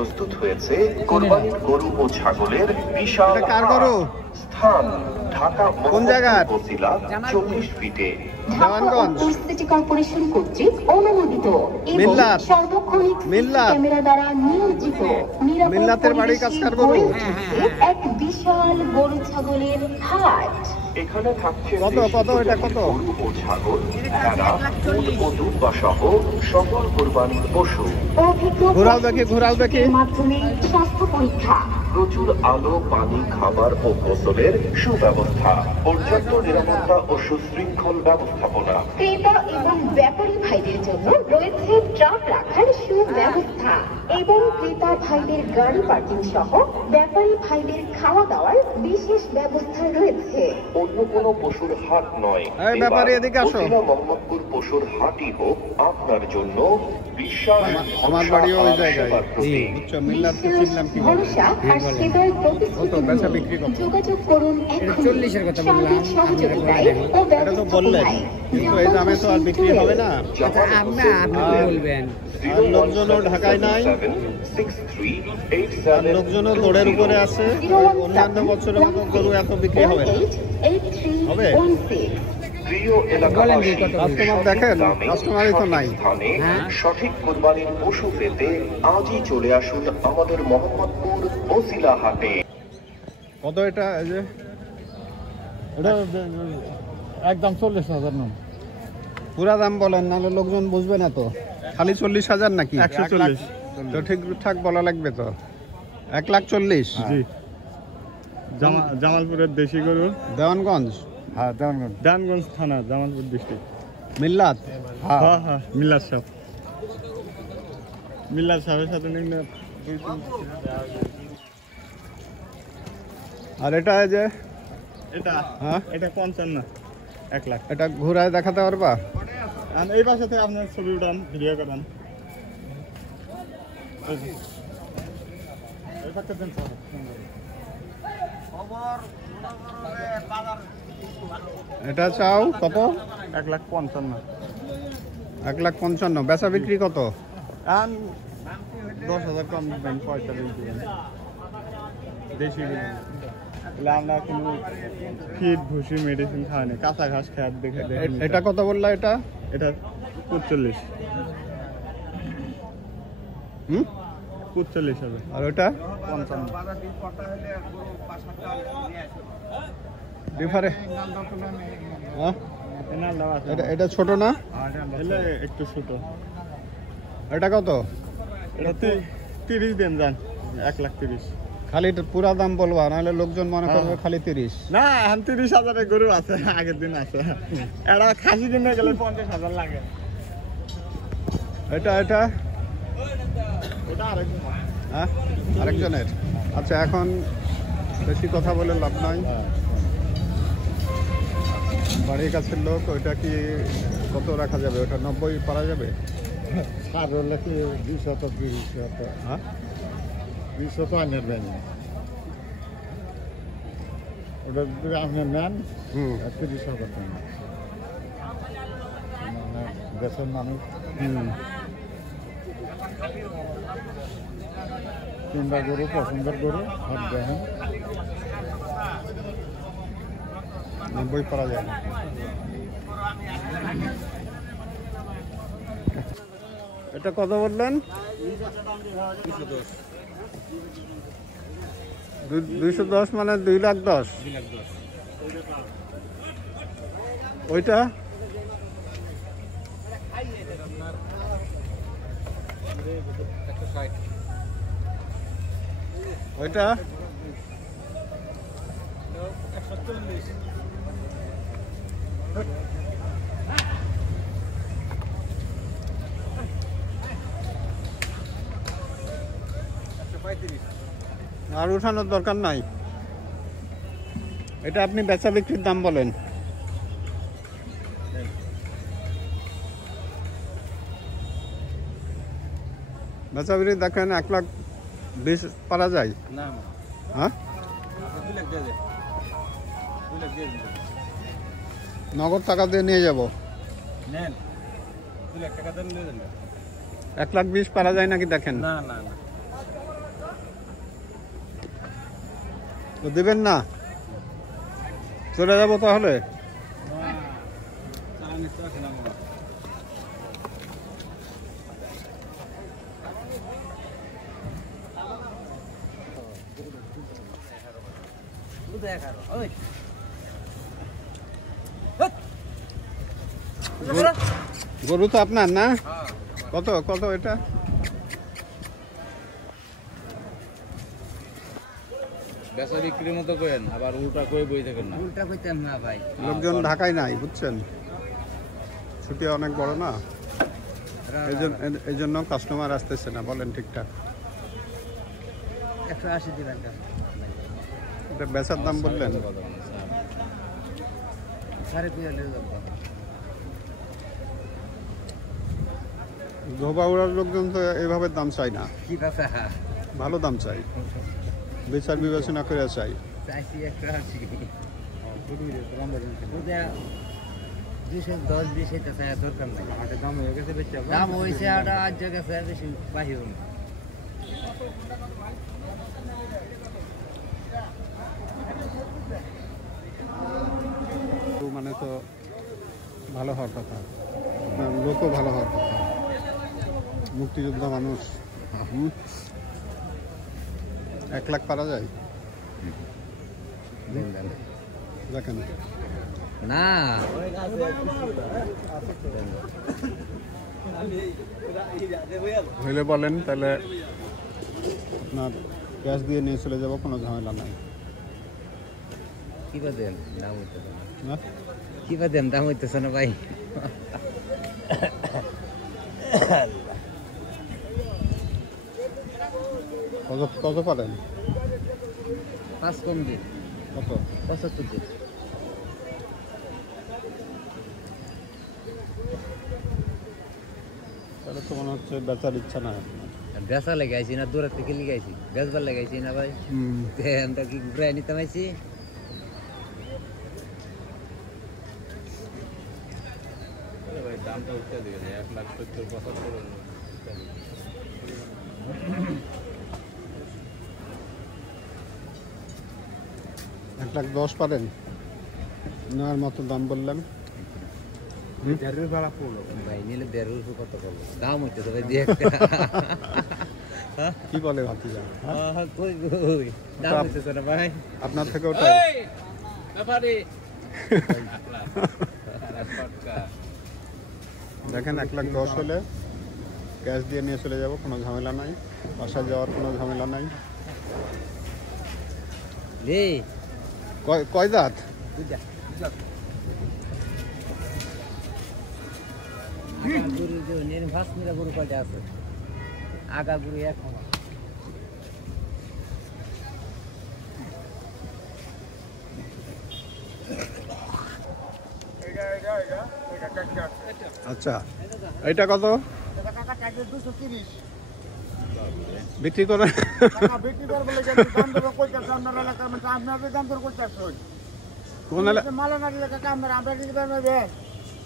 প্রস্তুত হয়েছে কোরবানির গরু ও ছাগলের বিশাল স্থান। ঢাকা কোন জায়গায়? বসিলা 40 ফিটে। দেওয়ানগঞ্জ সিটি কর্পোরেশন কর্তৃক অনুমোদিত এবং সর্বক্ষণিক ক্যামেরা দ্বারা নিয়ন্ত্রিত মিল্লাতের বাড়ি কাজকার গরু এক বিশাল গরু ছাগলের হাট। এখানে থাকছে কত এটা কত গরু ও ছাগল, ভেড়া, উট ও দুম্বা সহ সকল কোরবানির পশু। ঘোরাও দেখে মাধ্যমে স্বাস্থ্য পরীক্ষা, প্রচুর আলো, পানি, খাবার ও গোসলের সুব্যবস্থা, পর্যাপ্ত নিরাপত্তা ও সুশৃঙ্খল ব্যবস্থাপনা। ক্রেতা এবং ব্যাপারী ভাইদের জন্য রয়েছে ট্রাক রাখার সুব্যবস্থা এবং ক্রেতা ভাইদের গাড়ি পার্কিং সহ ব্যাপারী ভাইদের খাওয়া দাওয়ার বিশেষ ব্যবস্থা রয়েছে। অন্য কোনো পশুর হাট নয়, মোহাম্মদপুর পশুর হাটই হোক আপনার জন্য বিশ্বাস। আমার বাড়ি ওই জায়গায়, ভরসা আর সেবার প্রতিশ্রুতি। যোগাযোগ করুন এখন। 40-এর কথা বললাম, সহযোগিতায় ও ব্যবস্থাপনায়। কিন্তু এই দামে তো আর বিক্রি হবে না। আপনি বলবেন লোকজনও ঢাকায় নাই, লোকজনও দৌড়ের উপরে আছে। অন্যান্য বছরের মতো গরু এত বিক্রি হবে না। হবে কাস্টমার দেখেন, কাস্টমারই তো নাই। সঠিক কোরবানির পশু পেতে আজই চলে আসুন আমাদের মোহাম্মদপুর বসিলা হাটে। কত এটা? এই যে এটা একদম 40,000 না, পুরা দাম বলেন, নাহলে লোকজন বুঝবে না তো। খালি 40,000 নাকি? 140 তো ঠিকঠাক বলা লাগবে তো। 1,40,000। জি, জামালপুরের দেশি গরু। দেওয়ানগঞ্জ? হ্যাঁ দেওয়ানগঞ্জ, দেওয়ানগঞ্জ থানা, জামালপুর ডিস্ট্রিক্ট। মিল্লাত? হ্যাঁ হ্যাঁ মিল্লাত সাহেব, মিল্লাত সাহেবের সাথে নিলে। আর এটা যে এটা, হ্যাঁ এটা 55, 1 লাখ। এটা ঘুরায় দেখাতে পারবা? এই পাশে আপনার ছবি উঠান, ভিডিও করান। এটা চাও কত? 1,55,000। 1,55,000। বেচা বিক্রি কত? 10,000 কম দিবেন, 45 দিবেন। দেশি আমরা কোনো ফিড ভুসি মেডিসিন খাওয়া নেই, কাঁচা ঘাস খাওয়ার দেখে। এটা কত বললা? এটা 45। 45 হবে। আর ওটা 55। এটা ছোট না? একটু ছোট। এটা কত? এটা 30 দেন যান, 1,30,000। খালি পুরা দাম বলবা, নাহলে লোকজন মনে করবে খালি 30। না, 30,000 গরু আছে, আগের দিন আছে। এটা খাসি কিনে গেলে 50,000 লাগে। এটা এটা আরেকজনের। আচ্ছা, এখন বেশি কথা বলে লাভ নাই। বাড়ির কাছের লোক, ওইটা কি কত রাখা যাবে? ওটা 90 পারা যাবে? আর হলে কি 200? হ্যাঁ 200 তো আনের ব্যান। ওটা যদি আপনি নেন 30,000 করতেন দেশের মানুষ। তিনটা গরু পছন্দের গরু, হাত দেখেন 90 পারা যায় না। এটা কত বললেন? 210 মানে 2,10,000। ওইটা ওইটা 140। আর উঠানোর দরকার নাই। এটা আপনি বেচা বিক্রির দাম বলেন। বেচা বিক্রি দেখেন 1,20,000 পারা যায়। হ্যাঁ নগদ টাকা দিয়ে নিয়ে যাব। 1,20,000 পারা যায় নাকি দেখেন। তো দিবেন না? চলে যাবো তাহলে। গরু তো আপনার না? কত কত এটা? বেচা বিক্রির মতো করেন, আবার উল্টা করে বই থাকেন না। উল্টা কইতাম না ভাই। লোকজন ঢাকায় নাই, বুঝছেন, ছুটি অনেক বড় না, এই জন্য কাস্টমার আসতেছে না। বলেন ঠিকঠাক। 180 দিবেন কা? এটা বেচার দাম বললেন? সাড়ে 3 দেব। ধোবাউড়ার লোকজন তো এইভাবে দাম চাই না, কি কথা? ভালো দাম চাই, বিচার বিবেচনা করে চাই। চাইছি 180। ওটা 210 20 এটা চাই দরকার নাই। দাম হয়ে গেছে বেচা। দাম হইছে আর আজ জায়গা ফের বেশি বাহি হল। মানে তো ভালো হওয়ার কথা, লোকও ভালো হওয়ার কথা, মুক্তিযোদ্ধা মানুষ। 1 লাখ পারা যায়? দেখেন না হইলে বলেন, তাহলে আপনার ক্যাশ দিয়ে নিয়ে চলে যাব, কোনো ঝামেলা নাই। কি বাদেন দাম হইতেছে না? না কি বাদেন দাম হইতেছে না ভাই? কত কত পারেন? 5 কম দিন। কত? 75 দিন। তাহলে তো মনে হচ্ছে বেচার ইচ্ছা না। বেচা লাগাইছি না, দূরের থেকে লিগাইছি, বেচবার লাগাইছি না ভাই। আমরা কি ঘুরাই নিতে পাইছি? ভাই দামটা উঠতে দিবে 1,70,75,75। 1,10,000 পারেন নেওয়ার মতো দাম বললেন? ভাই নিলে 1.5 কত করবো? দাম হইতেছে ভাই দিয়ে কি বলে ভাতিজা? কই কই দাম হইতেছে না ভাই। আপনার থেকে ওটাই দেখেন। 1,10,000 হলে ক্যাশ দিয়ে নিয়ে চলে যাব, কোনো ঝামেলা নাই, বাসা যাওয়ার কোনো ঝামেলা নাই। লে কয় দাঁত? বুঝা গরু যে নেন ভাস মিরা গরু কয়টা আছে? আগা গরু এখন আচ্ছা, এটা কত বিক্রি করে?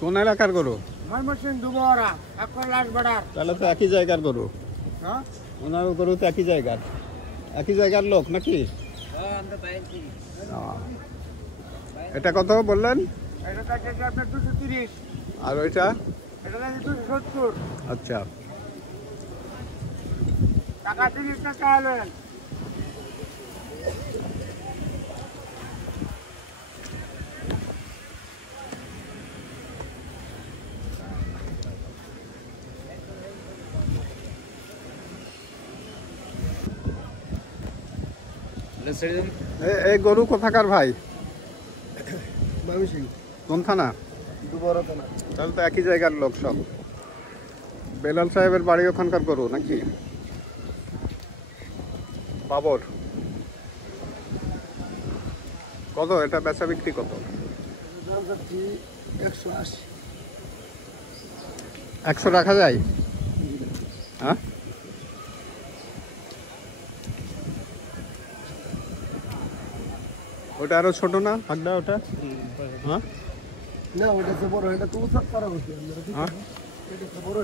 কোন এলাকার গরু? তাহলে তো একই জায়গার গরু। ওনার গরু তো একই জায়গার লোক নাকি? এটা কত বললেন? আর ওইটা? আচ্ছা, টাকা 30 টাকা হলেন। এই গরু কোথাকার ভাই? কোন থানা? তাহলে তো একই জায়গার লোক সব। বেলাল সাহেবের বাড়ি ওখানকার গরু নাকি? বাবর কত এটা বেচা বিক্রি কত? 100 রাখা যায়? হ্যাঁ, ওটা আরো ছোট না হাগডা ওটা? হ্যাঁ না ওটা তো বড়, এটা তো উৎসব করা হচ্ছে। হ্যাঁ, এটা তো বড়।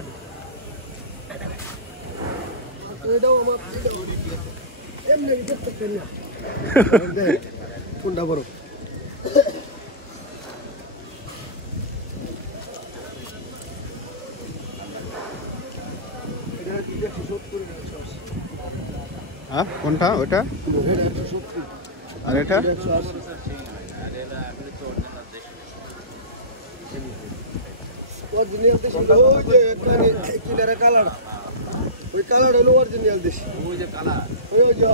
এটাও আমার এমনি করতে পারি না। কোনটা বড় হ্যাঁ কোনটা ওটা আর এটা অরিজিনাল দেশি ওই যে কিনারে কালার ওই কালার হলো অরিজিনাল দেশি ওই যে কালার ওই যে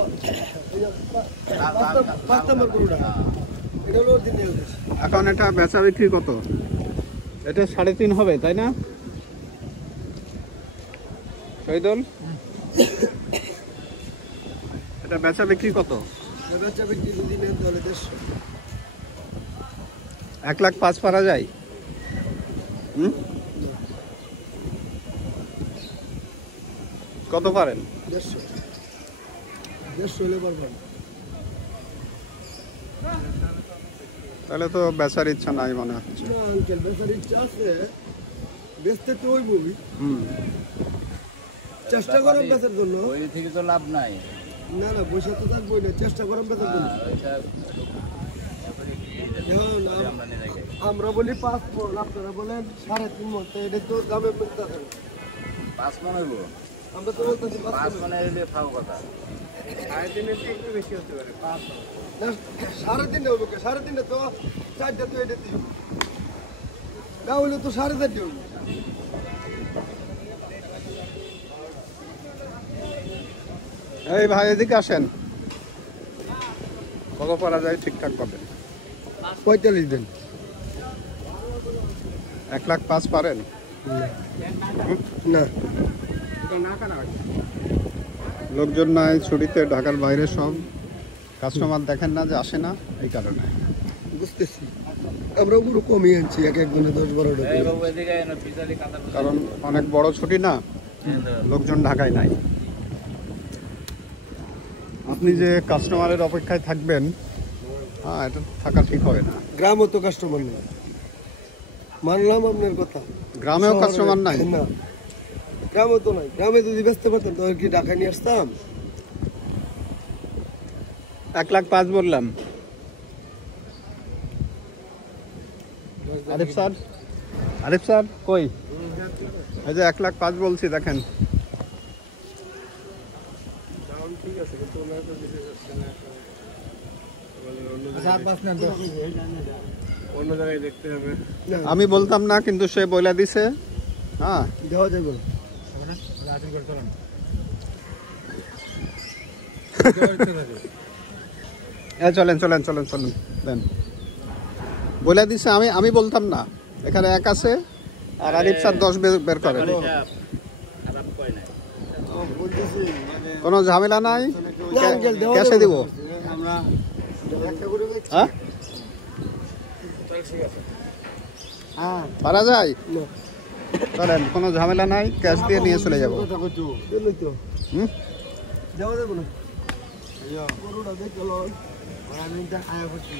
5 নম্বর গরুটা এটা হলো অরিজিনাল দেশি এখন এটা বেচা বিক্রি কত? এটা 3.5 হবে তাই না শহীদুল? এটা বেচা বিক্রি কত? বাচ্চা বিক্রি দিনের দলে 1,05,000 পারা যায়? কত পারেন? 150 হলে পারবেন তাহলে তো বেচার ইচ্ছা নাই মনে হচ্ছে। না আঙ্কেল বেচার ইচ্ছা আছে বেচতে তো ওই বই চেষ্টা করুন বেচার জন্য ওই থেকে তো লাভ নাই। না না বসে তো থাকবোই না চেষ্টা করুন বেচার জন্য আমরা বলি 5 মণ আপনারা বলেন 3.5 মণ তো এটা তো দামে মিলতে হবে 5 মণ হইব। আমরা তো বলতেছি 5 মণ হইলে ফাও কথা। 3.5 এর একটু বেশি হতে পারে 5 না 3.5 হবে 3.5 তো 4টা তো এটা দিই না হলে তো 4.5 হবে এই ভাই এদিকে আসেন, কত পারা যায় ঠিকঠাক পাবেন? 45 দিন 1,05,000 পারেন? না লোকজন নাই ছুটিতে, ঢাকার বাইরে সব কাস্টমার দেখেন না যে আসে না, এই কারণে। বুঝতেছি আমরা পুরো কমই আনছি এক একজনে 10-12টা এই বাবু এদিকে আয় না, পিছালি কাঁথা করে। কারণ অনেক বড় ছুটি না, লোকজন ঢাকায় নাই। আপনি যে কাস্টমারের অপেক্ষায় থাকবেন, হ্যাঁ এটা থাকা ঠিক হবে না। গ্রামও তো কাস্টমার নেই মানলাম আপনার কথা গ্রামেও কাস্টমার নাই? না গ্রামে তো নাই, গ্রামে যদি বেচতে পারতাম তাহলে কি ঢাকায় নিয়ে আসতাম? 1,05,000 বললাম। আরিফ স্যার কই? এই যে 1,05,000 বলছি, দেখেন। অন্য জায়গায় দেখতে হবে। আমি বলতাম না, কিন্তু সে বলে দিছে। হ্যাঁ দেওয়া যাবে চলেন চলেন চলেন চলেন দেন, বলে দিছে। আমি বলতাম না, এখানে এক আছে আর আরিফ স্যার 10 বের করেন, খারাপ কয় নাই। কোনো ঝামেলা নাই, না, আঙ্কেল, দেওয়া ক্যাশে যাবে। দিব। আমরা একটা করে বেচছি। হ্যাঁ হ্যাঁ পারা যায়? না চলেন, কোনো ঝামেলা নাই, ক্যাশ দিয়ে নিয়ে চলে যাবো। জন্যই তো হুম, দেওয়া যাবে না গরুটা দেখে লন আমি দেখায় করছি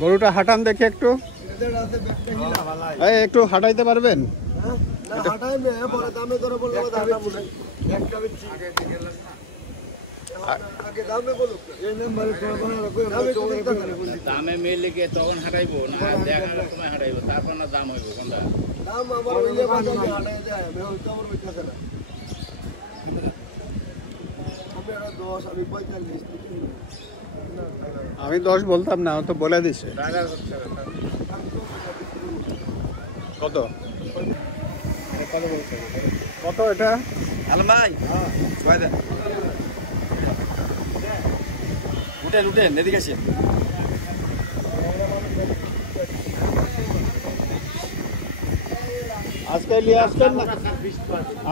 গরুটা হাঁটান দেখি একটু। এদের রাতে ব্যাগটা হিলা ভালাই এই একটু হাঁটাইতে পারবেন? হ্যাঁ না হাঁটাই মে পরে দামে ধরে বললে দামে বলে একটা বেচছি আগে দামে বলো এই নাম্বারে তো বানানো কই দামে তো দামে মিললে কি তখন হাঁটাইবো না, দেখার সময় হাঁটাইবো, তারপর না দাম হইব কোনটা? দাম আমার হইলে বাজারে হাঁটাই যায় আমি তো আমার কইতাছে না আমি আর 10 আমি 45 আমি 10 বলতাম না, ও তো বলে দিছে। টাকা হচ্ছে কত কত এটা? আলম ভাই কয় দেন উঠেন উঠেন এদিকে আসেন আজকে নিয়ে আসলেন না?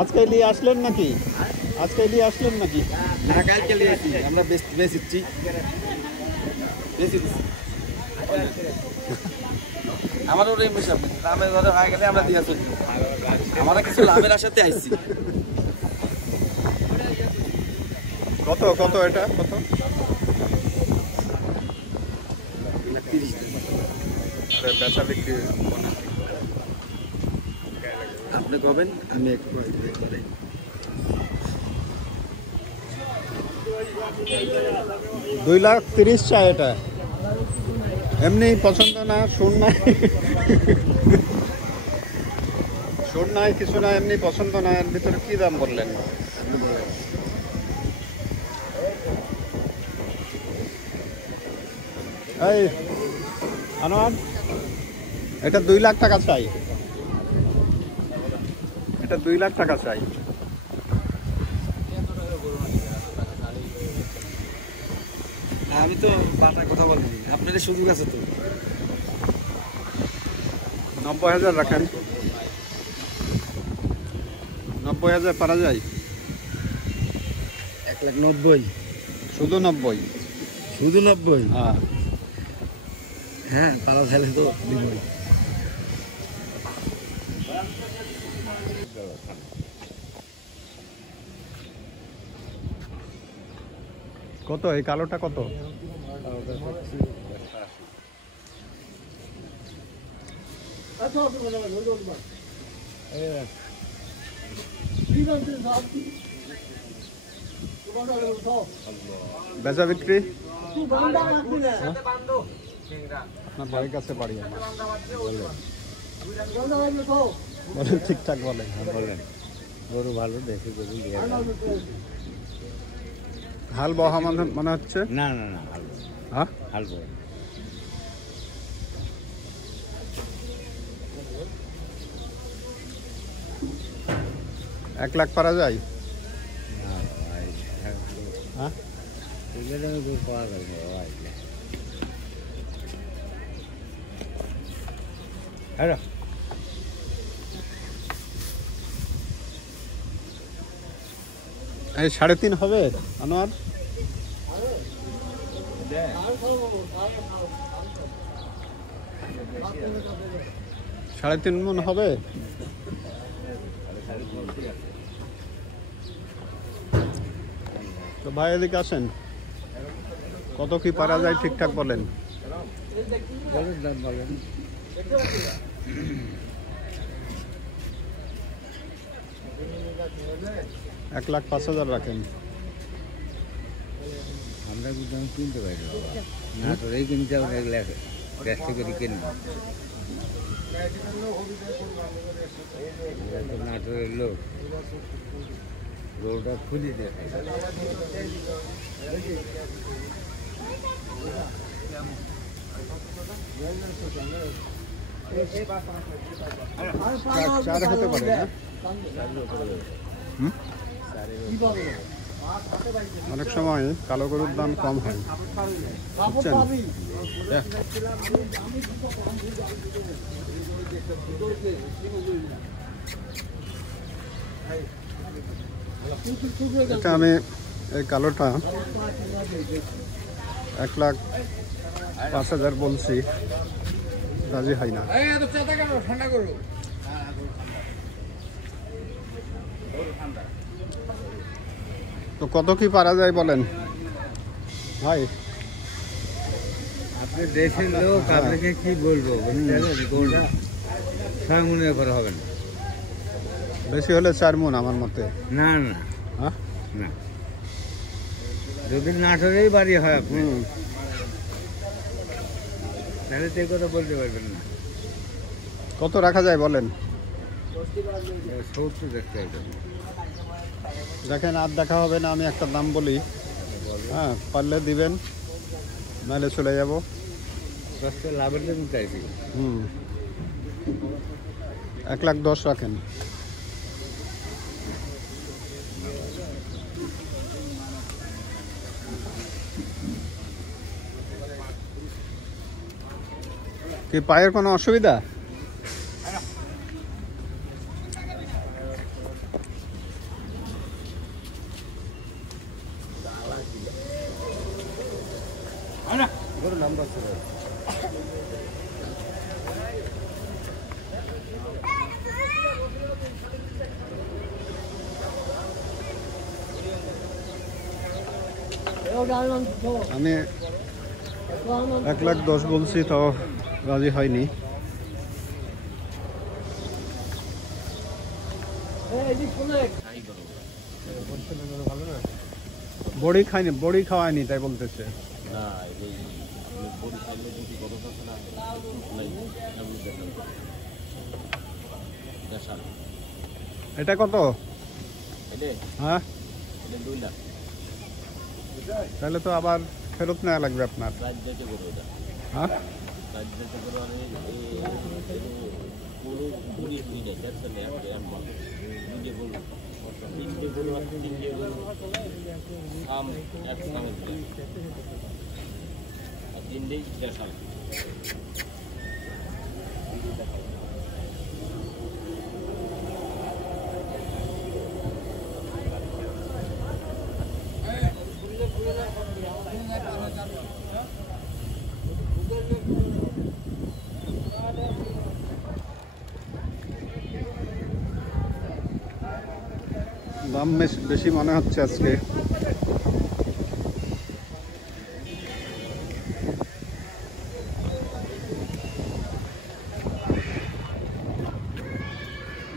আজকে নিয়ে আসলেন নাকি? আজকে নিয়ে আসলেন নাকি? না কালকে নিয়ে আসি আমরা বেশিচ্ছি বেশি আমারও রেম বেশি আপনি দামে ধরে হয়ে গেলে আমরা দিয়ে আসি আমরা কিছু লাভের আশাতে আইছি কত কত এটা কত? 30 আরে বেচা বিক্রি আপনি কবেন আমি এক করে 2,30,000 চাই এটা। এমনি পছন্দ না, শুন নাই, শুন নাই, কিছু না, এমনি পছন্দ না। এর ভিতরে কি দাম বললেন? এই আনোয়ার, এটা 2 লাখ টাকা চাই, এটা 2 লাখ টাকা চাই। আমি তো বাটার কথা বলিনি, আপনাদের সুযোগ আছে তো। 90,000 রাখেন। 90,000 পারা যায়? 1,90,000 শুধু 90? শুধু 90? হ্যাঁ। হ্যাঁ, পারা ফেলে তো দিবই। কত এই কালোটা কত? বেচা বিক্রি আপনার বাড়ির কাছে বাড়ি আমার, বলেন ঠিকঠাক বলেন। বলেন গরু ভালো, দেশি গরু হাল বহা মনে হচ্ছে। না না না, হালবো হ্যাঁ, হালবো। 1 লাখ পারা যায়? না ভাই, হ্যাঁ, এগুলো গরু পাওয়া যাবে না ভাই। হ্যালো, এই 3.5 হবে আনোয়ার? 3.5 মণ হবে? তো ভাই এদিকে আসেন, কত কি পারা যায় ঠিকঠাক বলেন। বলেন দাম বলেন। 1,05,000 রাখেন। আমরা কিন্তু আমি কিনতে পারি না বাবা, না তোর এই কিনতে হবে, এগুলো ব্যস্ত করে কিনবো। নাটোরের লোক গরুটা খুলি দেখে। চার হতে পারে না? হুম? অনেক সময় কালো গরুর দাম কম হয়, বুঝছেন? এটা আমি এই কালোটা 1,05,000 বলছি, রাজি হয় না। তো কত কি পারা যায় বলেন ভাই? আপনি দেশের লোক, আপনাকে কি বলবো, গরুটা 6 মনে করে হবে না। বেশি হলে 4 মণ আমার মতে। না না হ্যাঁ, না, যদি নাটোরেই বাড়ি হয় আপনি, তাহলে তো এই কথা বলতে পারবেন না। কত রাখা যায় বলেন? 70 দেখতে হবে। দেখেন আর দেখা হবে না, আমি একটা দাম বলি, হ্যাঁ পারলে দিবেন, নাহলে চলে যাব। লাভের জন্য চাইছি। 1,10,000 রাখেন। কি পায়ের কোনো অসুবিধা? আমি 1,10,000 বলছি, তো রাজি হয়নি। বড়ি খায়নি, বড়ি খাওয়ায়নি তাই বলতেছে। না এই বড়ি খাইলে যদি গরম আছে না এটা কত? হ্যাঁ, 2 লাখ। তাহলে তো আবার ফেরত নেওয়া লাগবে আপনার। হ্যাঁ, দাম বেশি মনে হচ্ছে আজকে।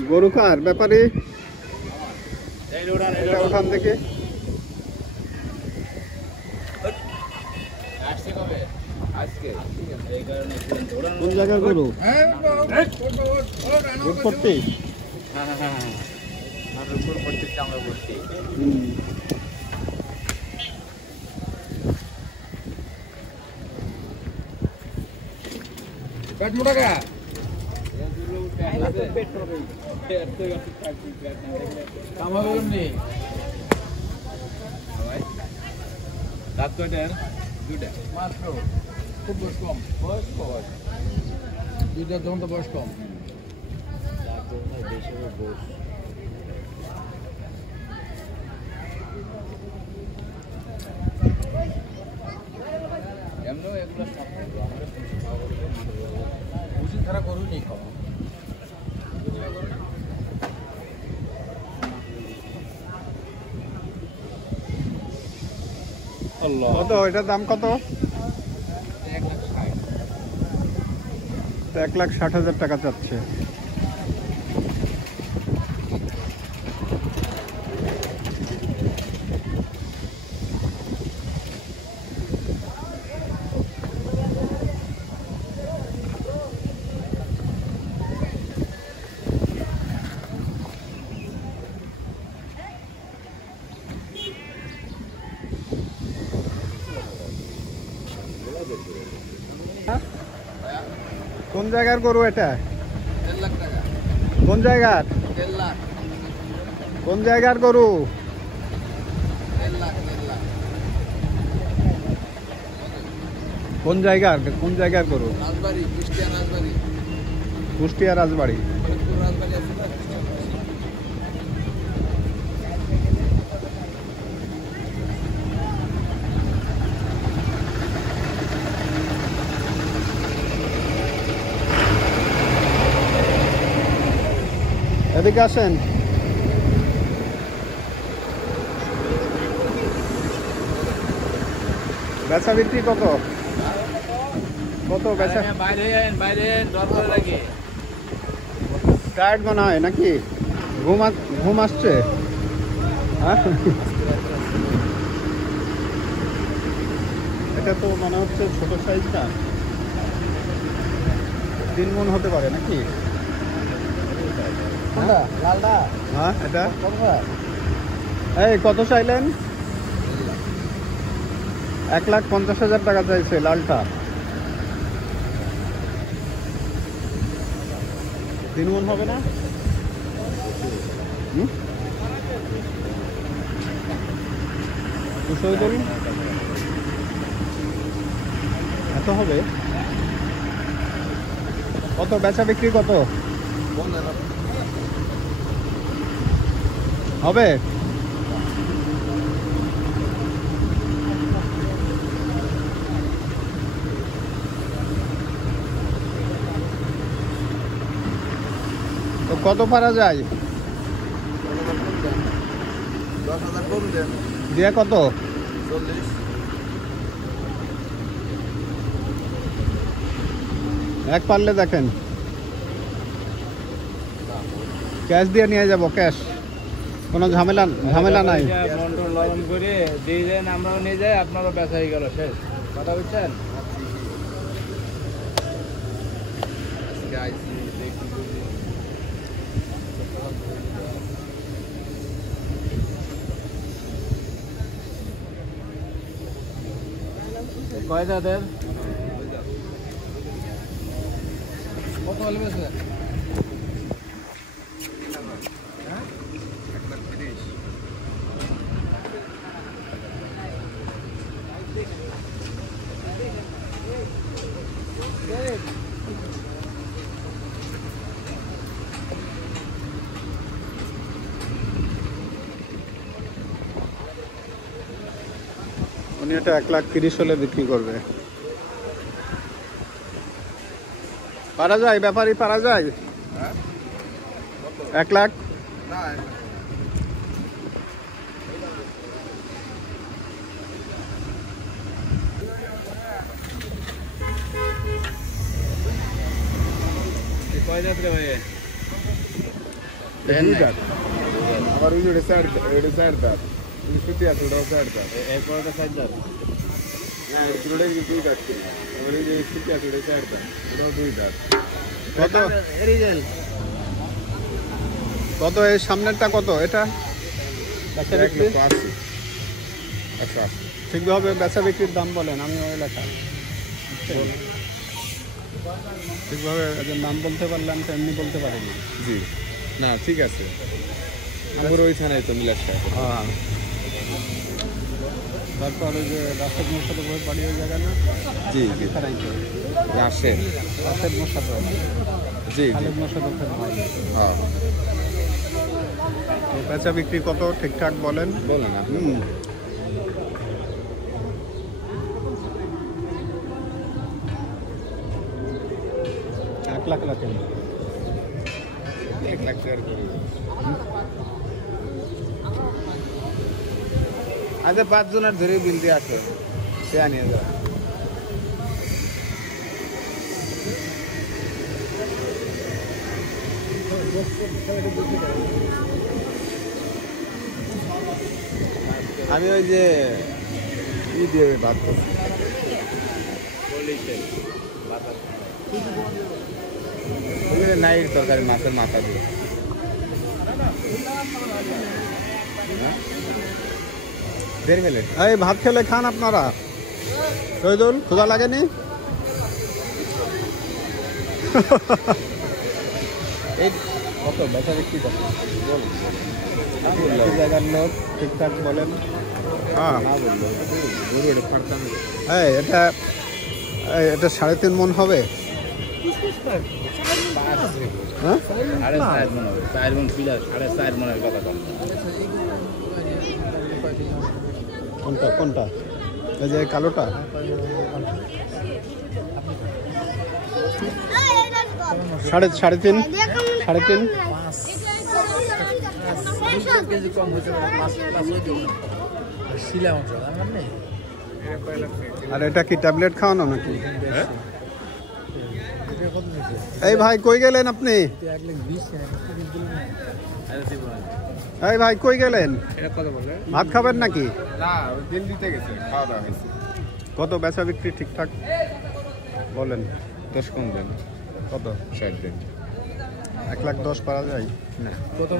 গরু কার ব্যাপারে? ওখান থেকে কোন জায়গার গরু? করতে দুইটা যখন তো বয়স কম। এমনও এগুলো ওষুধ ধারা করুন নেই খাওয়া। কত এটার দাম কত? 1,60,000 টাকা চাচ্ছে। কোন জায়গার গরু এটা? 1.5 লাখ টাকা। কোন জায়গার? 1.5 লাখ। কোন জায়গার গরু? 1.5 লাখ। কোন জায়গার? কোন জায়গার গরু? রাজবাড়ি, কুষ্টিয়া রাজবাড়ি। কুষ্টিয়া রাজবাড়ি। ফরিদপুর রাজবাড়ি আছে না? এদিকে আসেন। বেচা বিক্রি কত? কত বেচা? বাইরে দর করে রাখি। টায়ার্ড মনে হয় নাকি? ঘুম আসছে? হ্যাঁ, এটা তো মনে হচ্ছে ছোট সাইজটা, 3 মণ হতে পারে নাকি? লালটা? হ্যাঁ, এটা এই কত চাইলেন? 1,50,000 টাকা চাইছে লালটা। 3 মণ হবে না? এত হবে? কত বেচা বিক্রি কত হবে? তো কত পারা যায়? 10,000 কম দেন। দিয়ে কত? 40। এক পারলে দেখেন, ক্যাশ দিয়ে নিয়ে যাব, ক্যাশ, কোনো ঝামেলা নাই। লবণ করে দিয়ে দেন, আমরাও নিয়ে যাই, আপনারও বেচা হয়ে গেল, শেষ কথা বুঝছেন। কয় দাদের কত হলে বেচে? উনি এটা 1,30,000 হলে বিক্রি করবে। পারা যায় ব্যাপারী, পারা যায় 1 লাখ। কয় দাঁত রে ভাই? আমার ওই যে সাইড দাঁত সুতি আছে, ওটাও সাইড দাঁত। এরপর ওটা সাইড দাঁত। হ্যাঁ, পুরোটাই কিন্তু 2 দাঁত ছিল। আমার ওই যে সুতি আছে, ওটাই সাইড দাঁত, ওটাও 2 দাঁত। কত রিজেল কত এই সামনেরটা কত? এটা বেচা বিক্রি 1,80,000। আচ্ছা, ঠিকভাবে বেচা বিক্রির দাম বলেন, আমি ওই এলাকা ঠিকভাবে এদের নাম বলতে পারলাম তো, এমনি বলতে পারিনি। জি না ঠিক আছে, আমার ওই থানায় তো মিলার সাহেব। হ্যাঁ, তারপর ওই যে রাশেদ মোর্শাদের বই বাড়ি ওই জায়গা না? জি জি, থানায় তো রাশেদ। রাশেদ মোর্শাদ, জি জি, খালেদ মোর্শাদের ভাই। হ্যাঁ তো বেচা বিক্রি কত ঠিকঠাক বলেন। বলেন আপনি। 1 লাখ লাখ 1 লাখ টাকার করে। আচ্ছা 5 জনের ধরে বিল দিয়ে আসে, সে আনিয়ে যাও। আমি ওই যে ই দিয়ে ভাত করছি। নাইট তরকারি মাছের মাথা দিয়ে দেড় প্লেট। এই ভাত খেলে খান আপনারা? শহীদুল, ক্ষুধা লাগেনি? এই কত বেচা বিক্রি কত এই জায়গার লোক ঠিকঠাক বলেন। হ্যাঁ, না বললো গরু এটা ফাঁকতাম। এটা 3.5 মণ হবে। হ্যাঁ, 4.5 মণ হবে, 4 মণ পিলার, 4.5 মণের কথা কম। কোনটা কোনটা? এই যে কালোটা? সাড়ে তিন 3.5। কেজি কম হতে পারে, 5 হইতে পারে। শিলা মাংস আমার নেই। আর এটা কি ট্যাবলেট খাওয়ানো নাকি? এই ভাই কই গেলেন আপনি? 1,20,000 এই ভাই কই গেলেন? এটা কত বলে? ভাত খাবেন নাকি? না, দিন দিতে গেছে, খাওয়া দাওয়া হয়েছে। কত বেচা বিক্রি ঠিকঠাক বলেন। 10 কম দেন, কত? 60 দেন। 1,10,000 পারা যায় না? কত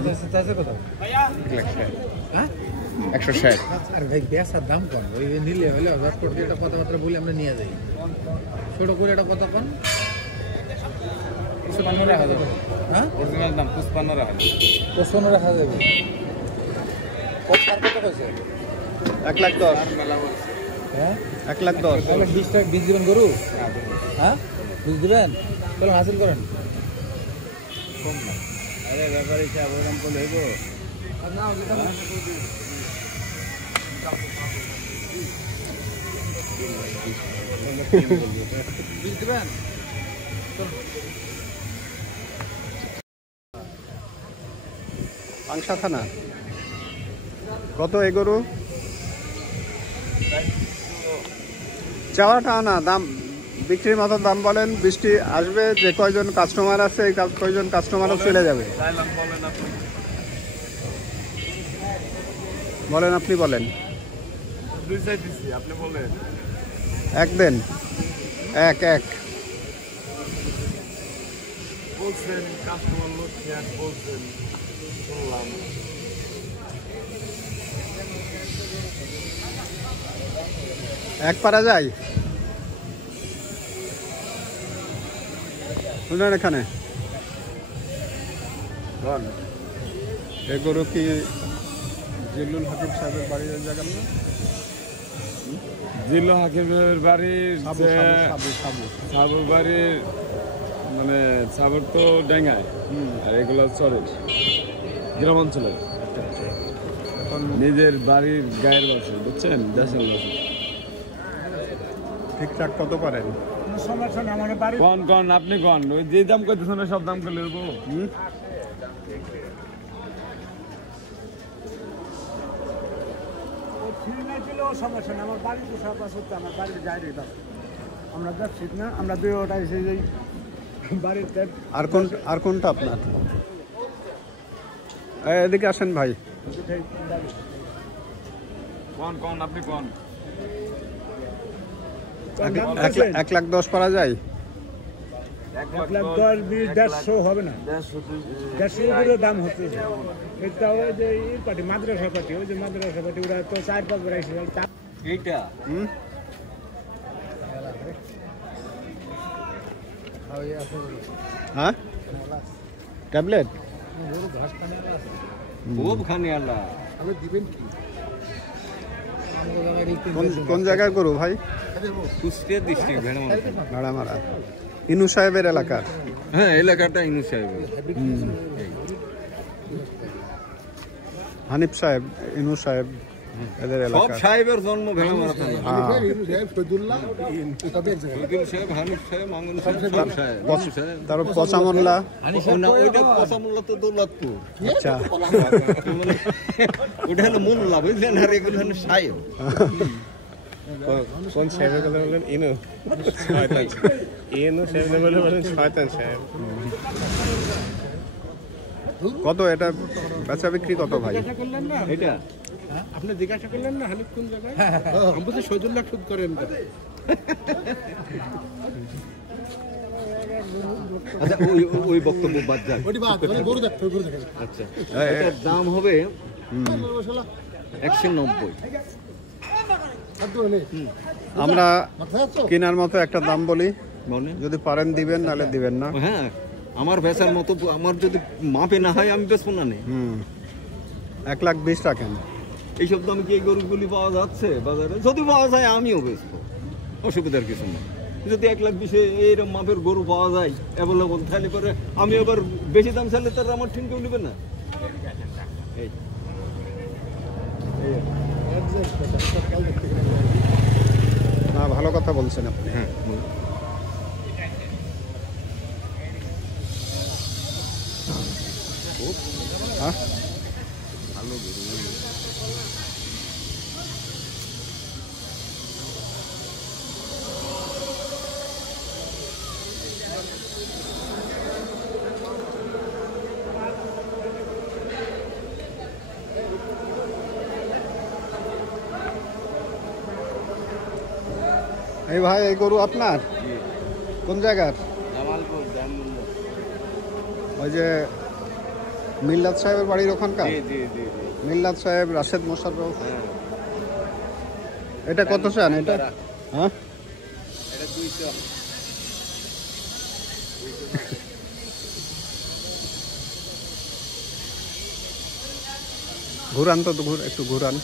আছে কত? 1,60,000। হ্যাঁ 160। আর ভাই বেচার দাম কম, ওই নিলে হলে একটা কথাবার্তা বলে আমরা নিয়ে যাই। ছোট করে এটা কত কম? 55 রাখা যাবে। হ্যাঁ অরিজিনাল দাম 55 রাখা যাবে। 55 রাখা যাবে। কত কইছে? 1,10,000। হ্যাঁ 1,10,000। 20 টাকা 20 দিবেন গরু? হ্যাঁ 20 দিবেন? চলো হাসিল করেন। কম না। আরে ব্যাপারী সাহেব ওরকম করলে হইব? না দিবেন? পাংশা থানা। কত এই গরু? চাওয়াটা না, দাম বিক্রির মতো দাম বলেন। বৃষ্টি আসবে, যে কয়জন কাস্টমার আছে এই কয়জন কাস্টমারও চলে যাবে। বলেন, আপনি বলেন। দুই সাইড দিচ্ছি, আপনি বলেন। এক দেন, এক এক। বলছেন কাস্টমার লোক এক বলছেন, শুনলাম। এক পারা যায় শুনেন এখানে। এই গরু কি জিল্লুল হাকিম সাহেবের বাড়ির জায়গা না? জিল্লু হাকিমের বাড়ির সাবু যে সাবু সাবু সাবুর বাড়ির মানে সাবুর তো ডেঙ্গায়, আর এগুলো চরের গ্রাম অঞ্চলের। এখন নিজের বাড়ির গায়ের বাসন, বুঝছেন, দেশের বাসন। ঠিকঠাক কত পারেন? কন কন আপনি কন, ওই যে দাম করতেছেন সব দাম করলে দেবো। সমস্যা না, আমার বাড়িতে সব আছে, আমার বাড়ির গায়ে আমরা যাচ্ছি না, আমরা দুই ওটাই সেই বাড়িতে। আর কোনটা আপনার? এদিকে আসেন ভাই। কন কন আপনি কন। 1,10,000 পারা যায়? 1,10,000, 20, 150 হবে না, 150 দাম হচ্ছে। এটা ওই যে পার্টি মাদ্রাসা পার্টি, ওই যে মাদ্রাসা পার্টি ওরা তো 4-5 বার আইসে এইটা। হ্যাঁ, ট্যাবলেট খুব খানি আল্লাহ। কোন জায়গায় করু ভাই? কুষ্টিয়া ডিস্ট্রিক্ট ভাড়ামারা, ইনু সাহেবের এলাকার। হ্যাঁ, এলাকাটা ইনু সাহেবের। হানিফ সাহেব, ইনু সাহেব এদের সব এলাকা। সাহেবের জন্ম ভেড়ামারা থানা। হ্যাঁ। সাহেব, হানিফ সাহেব, মামুন সাহেব, সব সাহেব। তারপর পচামল্লা। না, ওইটা পচামুল্লা তো দৌলতপুর। আচ্ছা, মানে ওটা হলো মোল্লা, বুঝলেন, আর এগুলো হলো সাহেব। কোন সাহেবের কথা বললেন? ইনু শয়তান, ইনু সাহেব বলেন শয়তান সাহেব। কত এটা বেচা বিক্রি কত ভাই? এটা আপনি জিজ্ঞাসা করলেন না হানিফ কোন জায়গায়? আমি বলছি 60 লাখ সুদ করেন। আচ্ছা, ওই বক্তব্য বাদ যাক। আচ্ছা, এটার দাম হবে 190। আমরা কেনার মতো একটা দাম বলি, মানে যদি পারেন দিবেন, নাহলে দিবেন না। হ্যাঁ, আমার বেচার মতো, আমার যদি মাপে না হয় আমি বেচবো না। 1,20,000 রাখেন। এইসব দামে কি এই গরুগুলি পাওয়া যাচ্ছে বাজারে? যদি পাওয়া যায় আমিও বেচবো, অসুবিধার কিছু নেই। যদি 1,20,000 এইরকম মাপের গরু পাওয়া যায় অ্যাভেলেবল, তাহলে পরে আমি আবার বেশি দাম চাইলে তার আমার ঠিক কেউ নেবে না। না, ভালো কথা বলছেন আপনি। হ্যাঁ, হ্যাঁ, এই ভাই, এই গরু আপনার? কোন জায়গার? জামালপুর, জামগুন্ডা। ওই যে মিল্লাত সাহেবের বাড়ির ওখানকার? জি জি জি জি। মিল্লাত সাহেব, রাশেদ মোশাররফ। এটা কত চান এটা? হ্যাঁ, এটা 200। ঘুরান তো, একটু ঘুরান।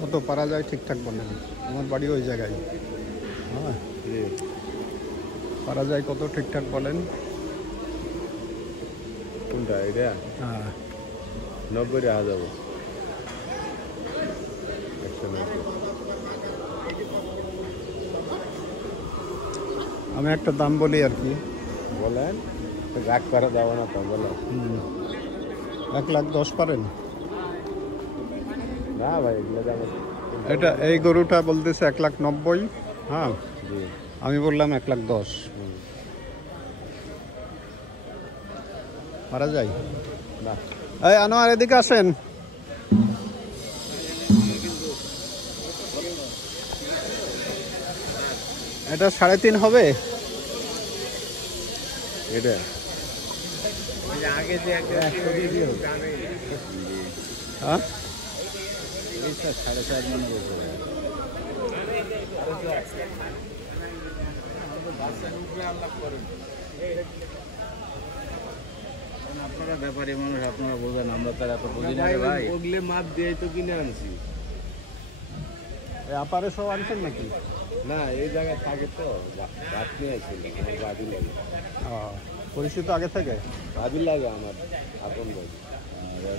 কত পারা যায় ঠিকঠাক বলেন, আমার বাড়ি ওই জায়গায়। হ্যাঁ, পারা যায় কত ঠিকঠাক বলেন। কোনটা এটা? হ্যাঁ, 90 টাকা যাবো। 190। আমি একটা দাম বলি আর কি। বলেন, রাগ করা যাবো না তো, বলেন। 1,10,000 পারেন? না ভাই, এগুলো যাবো। এটা এই গরুটা বলতেছে 1,90,000। হ্যাঁ, জি। আমি বললাম 1,10,000। মারা যাই। এই আনোয়ার এদিকে আসেন। এটা 3.5 হবে। এটা আগে যে একটা হ্যাঁ 4.5 মনের উপরে আপনারা ব্যাপারী মানুষ, আপনারা বোঝেন, আমরা তার এত বুঝি না রে ভাই। ওগলে মাপ দিয়ে তো কিনে আনছি। আপারে সব আনছেন নাকি? না এই জায়গায় থাকে তো রাত নিয়ে আসছিল, আমার গাড়ি লাগে। পরিচিত আগে থেকে? গাড়ি লাগে আমার আপন ভাই,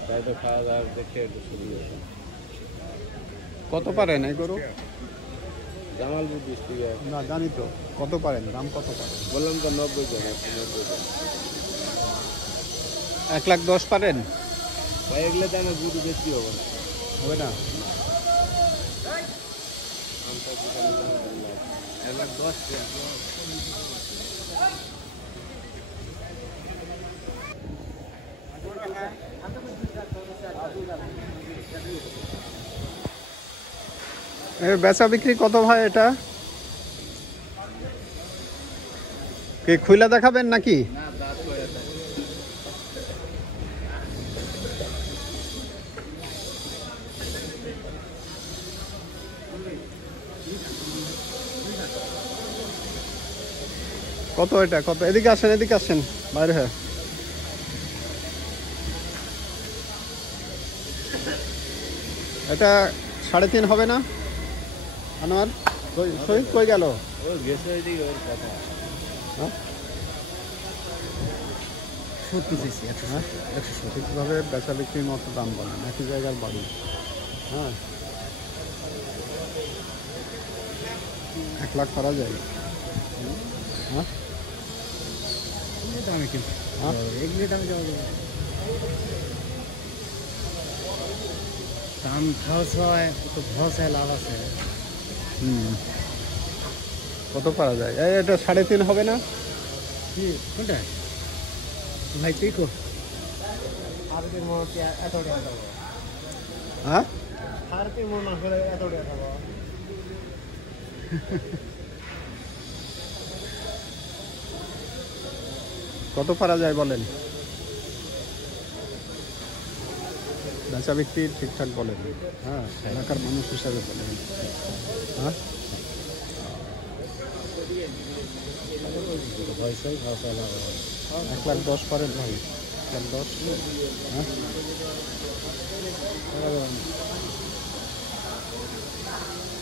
তাই তো খাওয়া দাওয়া দেখে একটু সুবিধা হয়েছে। কত পারেন এই গরু? জামালপুর ডিস্ট্রিক্টে। না জানি তো, কত পারেন, দাম কত পারেন? বললাম তো 90 জন, 90 জন। 1,10,000 পারেন? ভাই এগুলো দামে গরু বেশি হবে না। হবে না? 1,10,000। বেচা বিক্রি কত ভাই এটা? কি খুলে দেখাবেন নাকি? কত এটা, কত? এদিকে আসেন, এদিকে আসেন, বাইরে হ্যাঁ। এটা 3.5 হবে না আনোয়ার? শহীদ কই গেল? ও গেছে ওইদিকে ওর কথা। হ্যাঁ 170 ঠিকভাবে বেচা বিক্রির মতো দাম বলেন, একই জায়গার বাড়ি। হ্যাঁ 1 লাখ করা যায়। হ্যাঁ আমি কিন্তু এগুলো দামে যাওয়া যাবে। দাম খরচ হয় তো, খরচ লাভ আছে। কত পারা যায়? এটা 3.5 হবে না? কি কোনটা ভাই তুই কো? আরকের মধ্যে এত টাকা দেবো। হ্যাঁ আরকের মন না করে এত টাকা দেবো। কত পারা যায় বলেন? বেচা বিক্রি ঠিকঠাক বলেন। হ্যাঁ এলাকার মানুষ হিসাবে বলেন। হ্যাঁ 1,10,000 পারেন ভাই? 1,10,000? হ্যাঁ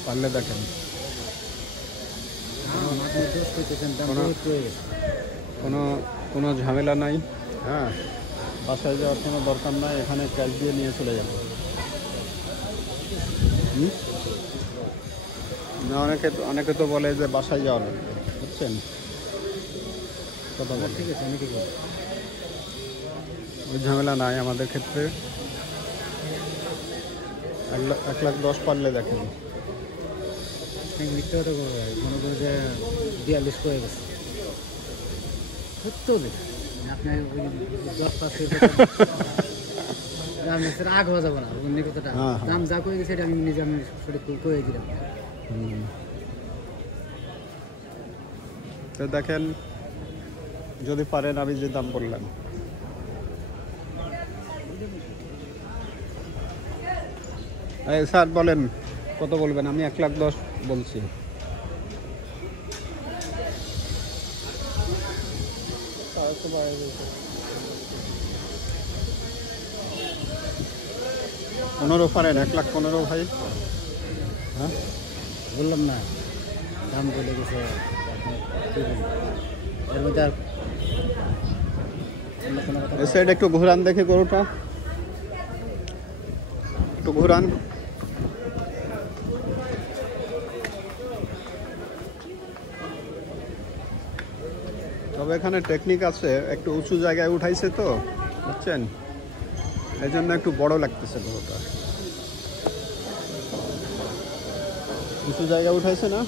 পারলে দেখেন। কোনো ঝামেলা নাই। হ্যাঁ বাসায় যাওয়ার কোনো দরকার নাই, এখানে ক্যাশ দিয়ে নিয়ে চলে যাবো। না অনেকে তো বলে যে বাসায় যাওয়া লাগবে, বুঝছেন? কথা বলে ঠিক আছে, আমি কি বলবো, ওই ঝামেলা নাই আমাদের ক্ষেত্রে। 1,10,000 পারলে দেখেন। মিথ্যে কথা করবো মনে করো যে 42 করে গেছে সত্য আপনার ওই 10-5 আগ হওয়া যাবো না। অন্য কথাটা দাম যা করে গেছে এটা আমি নিজে আমি সঠিক করে দিলাম। তো দেখেন যদি পারেন আমি যে দাম বললাম। স্যার বলেন কত বলবেন? আমি 1,10,000 বলছি। পনেরো পারেন? 1,15,000 ভাই। হ্যাঁ বললাম না দাম বলে গেছে এর মধ্যে আর এই সাইড একটু ঘুরান দেখে গরুটা, একটু ঘুরান। তবে এখানে টেকনিক আছে, একটু উঁচু জায়গায় উঠাইছে তো, বুঝছেন, এই জন্য একটু বড় লাগতেছে গরুটা। উঁচু জায়গায় উঠাইছে না,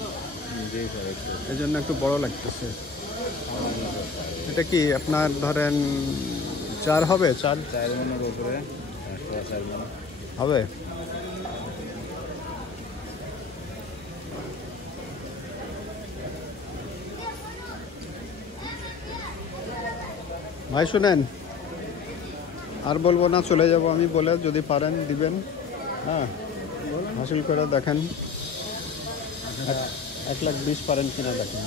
এই জন্য একটু বড় লাগতেছে। এটা কি আপনার ধরেন 4 হবে? 4 মনের উপরে হবে। ভাই শুনেন, আর বলবো না, চলে যাব আমি বলে, যদি পারেন দিবেন। হ্যাঁ, হাসিল করে দেখেন 1,20,000 পারেন কিনা দেখেন।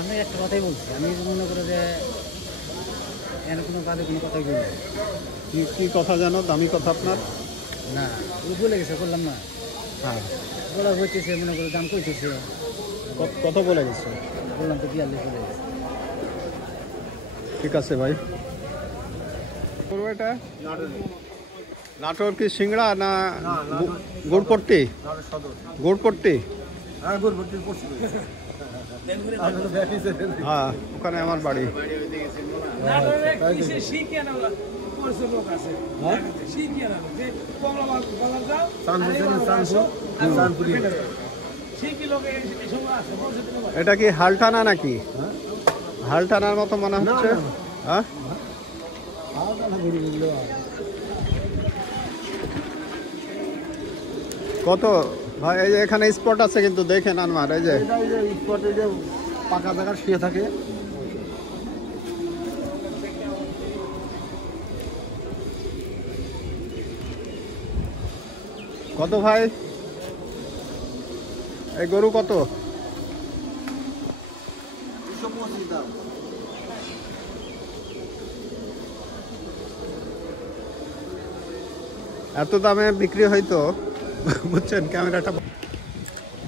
আমি একটা কথাই বলছি, আমি মনে করি যে এর কোনো কাজে কোনো কথাই বলি কি কথা জানো? দামি কথা আপনার? না, ও বলে গেছে, বললাম না। হ্যাঁ, বলা হইতেছে, মনে করো দাম কইতেছে, কত বলে গেছে? বললাম তো 42 বলে গেছে। ঠিক আছে ভাই। এটা নাটোর কি সিংড়া না গুড়পট্টি? গুড়পট্টি, হ্যাঁ গুড়পট্টি পড়ছি। হ্যাঁ, ওখানে আমার বাড়ি। এটা কি হালটানা নাকি? হালটানার মতো মনে হচ্ছে। হ্যাঁ, কত ভাই? এই যে এখানে স্পট আছে কিন্তু দেখেন আমার, এই যে স্পটে যে পাকা জায়গা শুয়ে থাকে। কত ভাই এই গরু কত? এত দামে বিক্রি হয়তো, বুঝছেন? ক্যামেরাটা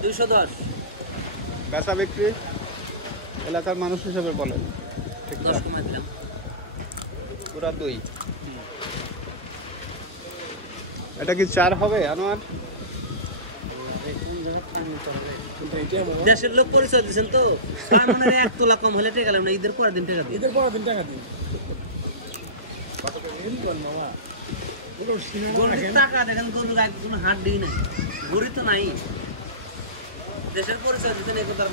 210 বেচা বিক্রি এলাকার মানুষ হিসেবে বলেন। ঠিক 10 কমাই দিলাম। পুরা 2। এটা কি 4 হবে আনোয়ার? দেশের লোক পরিচয় দিচ্ছেন তো, মনে 1 তোলা কম হলে টেকা না, ঈদের পরের দিন টাকা দিই। টাকা দেখেন, গরু গায়ে কোনো হাট দিই নাই, গরু তো নাই। দেশের পরিচয় দিচ্ছেন, এই কথা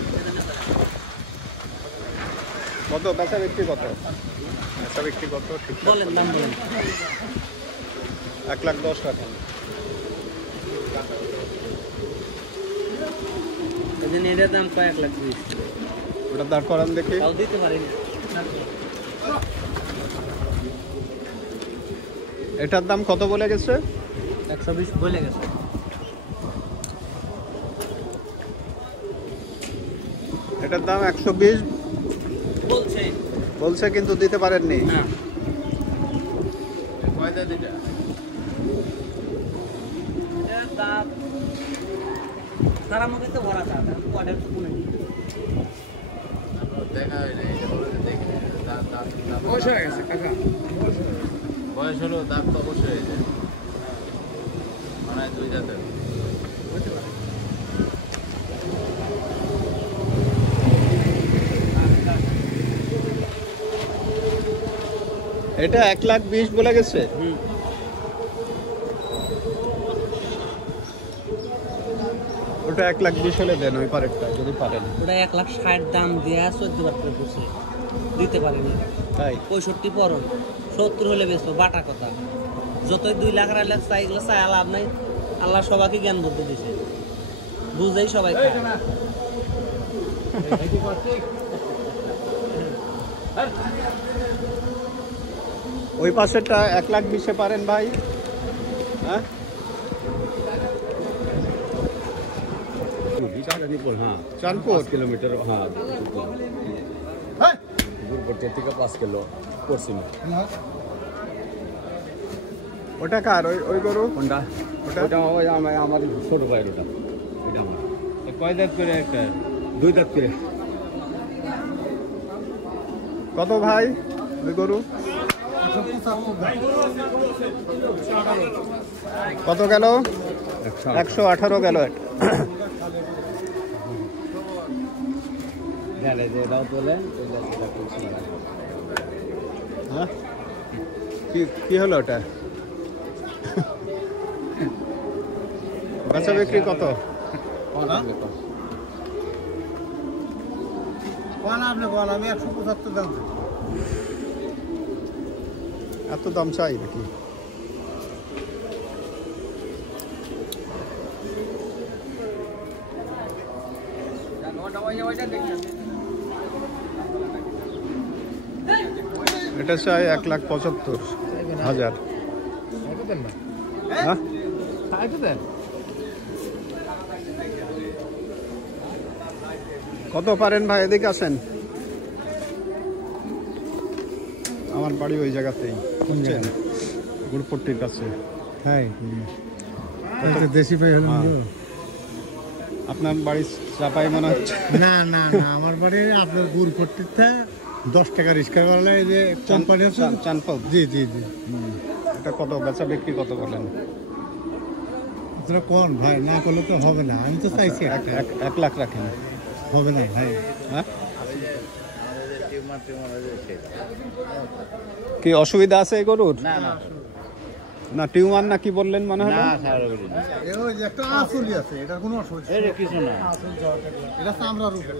কত বেচা বিক্রি কত? বেচা বিক্রি কত? ঠিক বলেন, দাম বলেন। 1,10,000 রাখেন। এটার দাম কয়েক লাখ 20। ওটা দাঁড় করান দেখি। তাও দিতে পারি না। এটার দাম কত বলে গেছে? 120 বলে গেছে। এটার দাম 120 বলছে বলছে, কিন্তু দিতে পারেননি। না। কয়টা দিটা এর দাম তারা মুখে তো ভরা দাম, অর্ডার তো কোনে দেখা হয় না, এটা বলে দেখি দাম বয়স হয়ে গেছে কাকা। বয়স হলো, দাম তো অবশ্যই হয়েছে, মানে 2 জাতের। এটা 1,20,000 বলে গেছে। ওটা 1,20,000 হলে দেন, ওই পারেরটা যদি পারেন। ওটা 1,60,000 দাম দেয়া 14 বার করে বসে দিতে পারেনি। তাই 65 পরন 70 হলে বেচবো, বাটা কথা। যতই 2 লাখ 2.5 লাখ চাই, এগুলো চাই লাভ নাই। আল্লাহ সবাইকে জ্ঞান বুদ্ধি দিছে, বুঝেই সবাই খায়। ওই পাশেরটা 1,20,000 পারেন ভাই? হ্যাঁ, চাঁদপুর কিলোমিটার। হ্যাঁ, গুড়পট্টি থেকে 5 কিলো পশ্চিম। ওটা কার? ওই গরু কোনটা? ওটা আমার ছোট ভাইয়ের। ওটা এটা আমার। কয় দাঁত করে একটা? 2 দাঁত করে। কত ভাই ওই গরু? কত গেল? 118 গেল। হ্যাঁ, কি হলো ওটা? বেচা বিক্রি কত? আপনি বল, আমি 175 দাম চাই। এত দাম চাই নাকি? এটা চাই 1,75,000। হ্যাঁ কত পারেন ভাই? এদিকে আসেন, আমার বাড়ি ওই জায়গাতেই, বুঝছেন, গুড়পট্টির কাছে। হ্যাঁ, দেশি পাই হলো। আপনার বাড়ি চাপাই মনে হচ্ছে? না না না, আমার বাড়ি আপনার গুড়পট্টিতে 10 টাকা রিক্সা করলে এই যে কোম্পানি আছে চানপাল। জি জি জি। এটা কত বেচা বিক্রি কত বলেন? আপনারা কোন ভাই, না করলে তো হবে না। আমি তো চাইছি 1 লাখ রাখেন। হবে না ভাই। হ্যাঁ, কি অসুবিধা আছে এই গরুর? না না না টিউমার না কি বললেন মনে হয়? না সারা বলি না। ওই যে একটা আসলি আছে, এটার কোনো অসুবিধা এই রে কিছু না। এটা চামড়ার উপরে।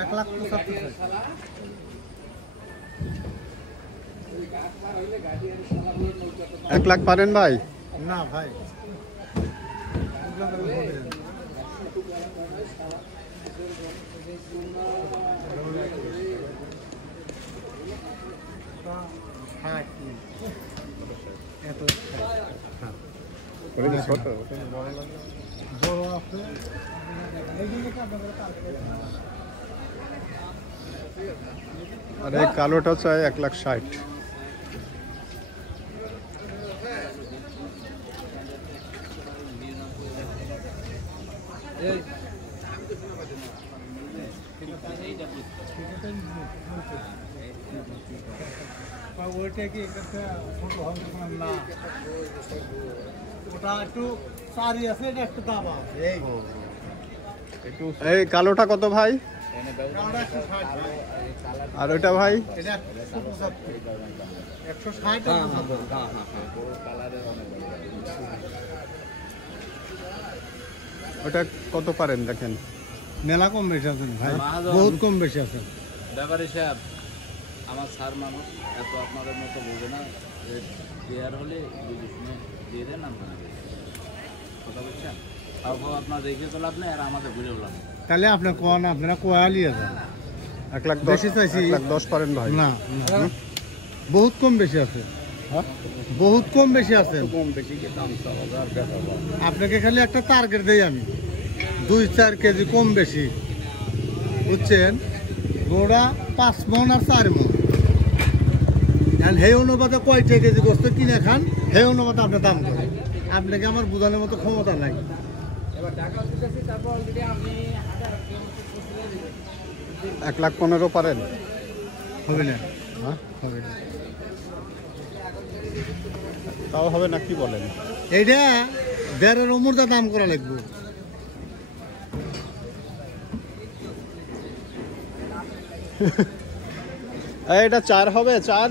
1,75,000। 1 লাখ পারেন ভাই? না ভাই, আর এই কালোটা চাই 1,60,000। ওইটা কি একটা ছোট হবে না? ওটা একটু সারি আছে, এটা একটু দাম আছে। এই কালোটা কত ভাই? ওটা 160 ভাই। আর ওইটা ভাই? এটা 160। ওটা কত পারেন দেখেন? মেলা কম বেশি আছেন ভাই, বহুত কম বেশি আছেন। ব্যাপারী সাহেব, আমার স্যার মানুষ, এত আপনাদের মতো বোঝে না। দেয়ার হলে বুঝে শুনে দিয়ে দেন, আমরা কথা বলছেন। তারপর আপনার দেখে তো লাভ নেই, আর আমাদের ঘুরে লাভ নেই। তাহলে আপনার কোন, আপনারা কোয়ালি আছেন? 1,10,000 বেশি চাইছি। 1,10,000 পারেন ভাই? না না, বহুত কম বেশি আছে। হ্যাঁ, বহুত কম বেশি আছে। কম বেশি কি দাম আপনাকে খালি একটা টার্গেট দেই আমি, 2-4 কেজি কম বেশি, বুঝছেন? গোড়া 5 মণ আর 4 মণ। সেই অনুপাতে কয়টা কেজি গোস্ত কিনে খান, সেই অনুপাতে আপনার দাম করেন। আপনাকে আমার বোঝানোর মতো ক্ষমতা নাই। 1,15,000 পারেন? হবে না, হ্যাঁ, হবে না। তাও হবে না, কি বলেন? এইটা 1.5 অমূর্দা দাম করা লাগবে। এটা 4 হবে? 4?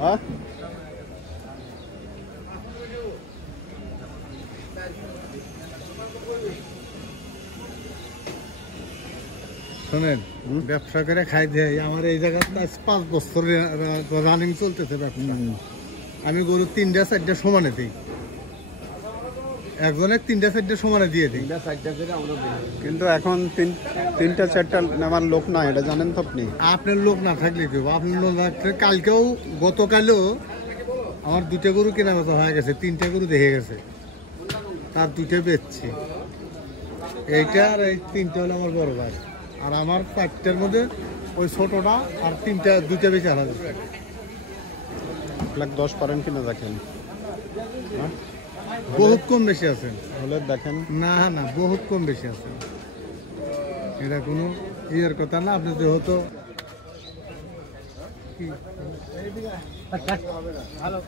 হ্যাঁ, শোনেন, ব্যবসা করে খাই দেয় আমার এই জায়গায় 5 বছর রানিং চলতেছে ব্যবসা। আমি গরু 3টা-4টা সমানে দিই, একজনের 3টা-4টা সমানে দিয়ে দিই। কিন্তু এখন 3টা-4টা নেওয়ার লোক না, এটা জানেন তো আপনি। আপনার লোক না থাকলে কি হবে? আপনার লোক না থাকলে, কালকেও গতকালও আমার 2টা গরু কেনা বেচা হয়ে গেছে, 3টা গরু দেখে গেছে, তার 2টা বেচছি। এইটা আর এই 3টা হলো আমার বড় ভাই, আর আমার 4টার মধ্যে ওই ছোটটা আর 2টা বেশি আলাদা। 1,10,000 পারেন কিনা দেখেন। হ্যাঁ, বহুত কম বেশি আছে। হলে দেখেন। না না, বহুত কম বেশি আছে। এটা কোনো ইয়ের কথা না। আপনি যেহেতু ভালো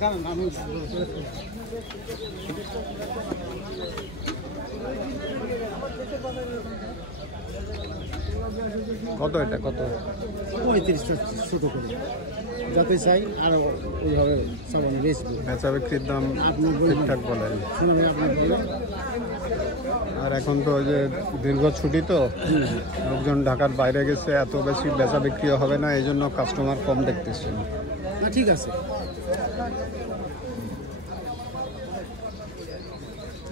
কারণ আমি কত এটা কত? 35 ছোট করে যাতে চাই আর ওইভাবে সাবানে বেচবো। বেচা বিক্রির দাম আপনি ঠিকঠাক বলেন। শোনো ভাই, আপনি বলেন। আর এখন তো ওই যে দীর্ঘ ছুটি, তো লোকজন ঢাকার বাইরে গেছে, এত বেশি বেচা বিক্রিও হবে না, এই জন্য কাস্টমার কম দেখতেছি। না ঠিক আছে,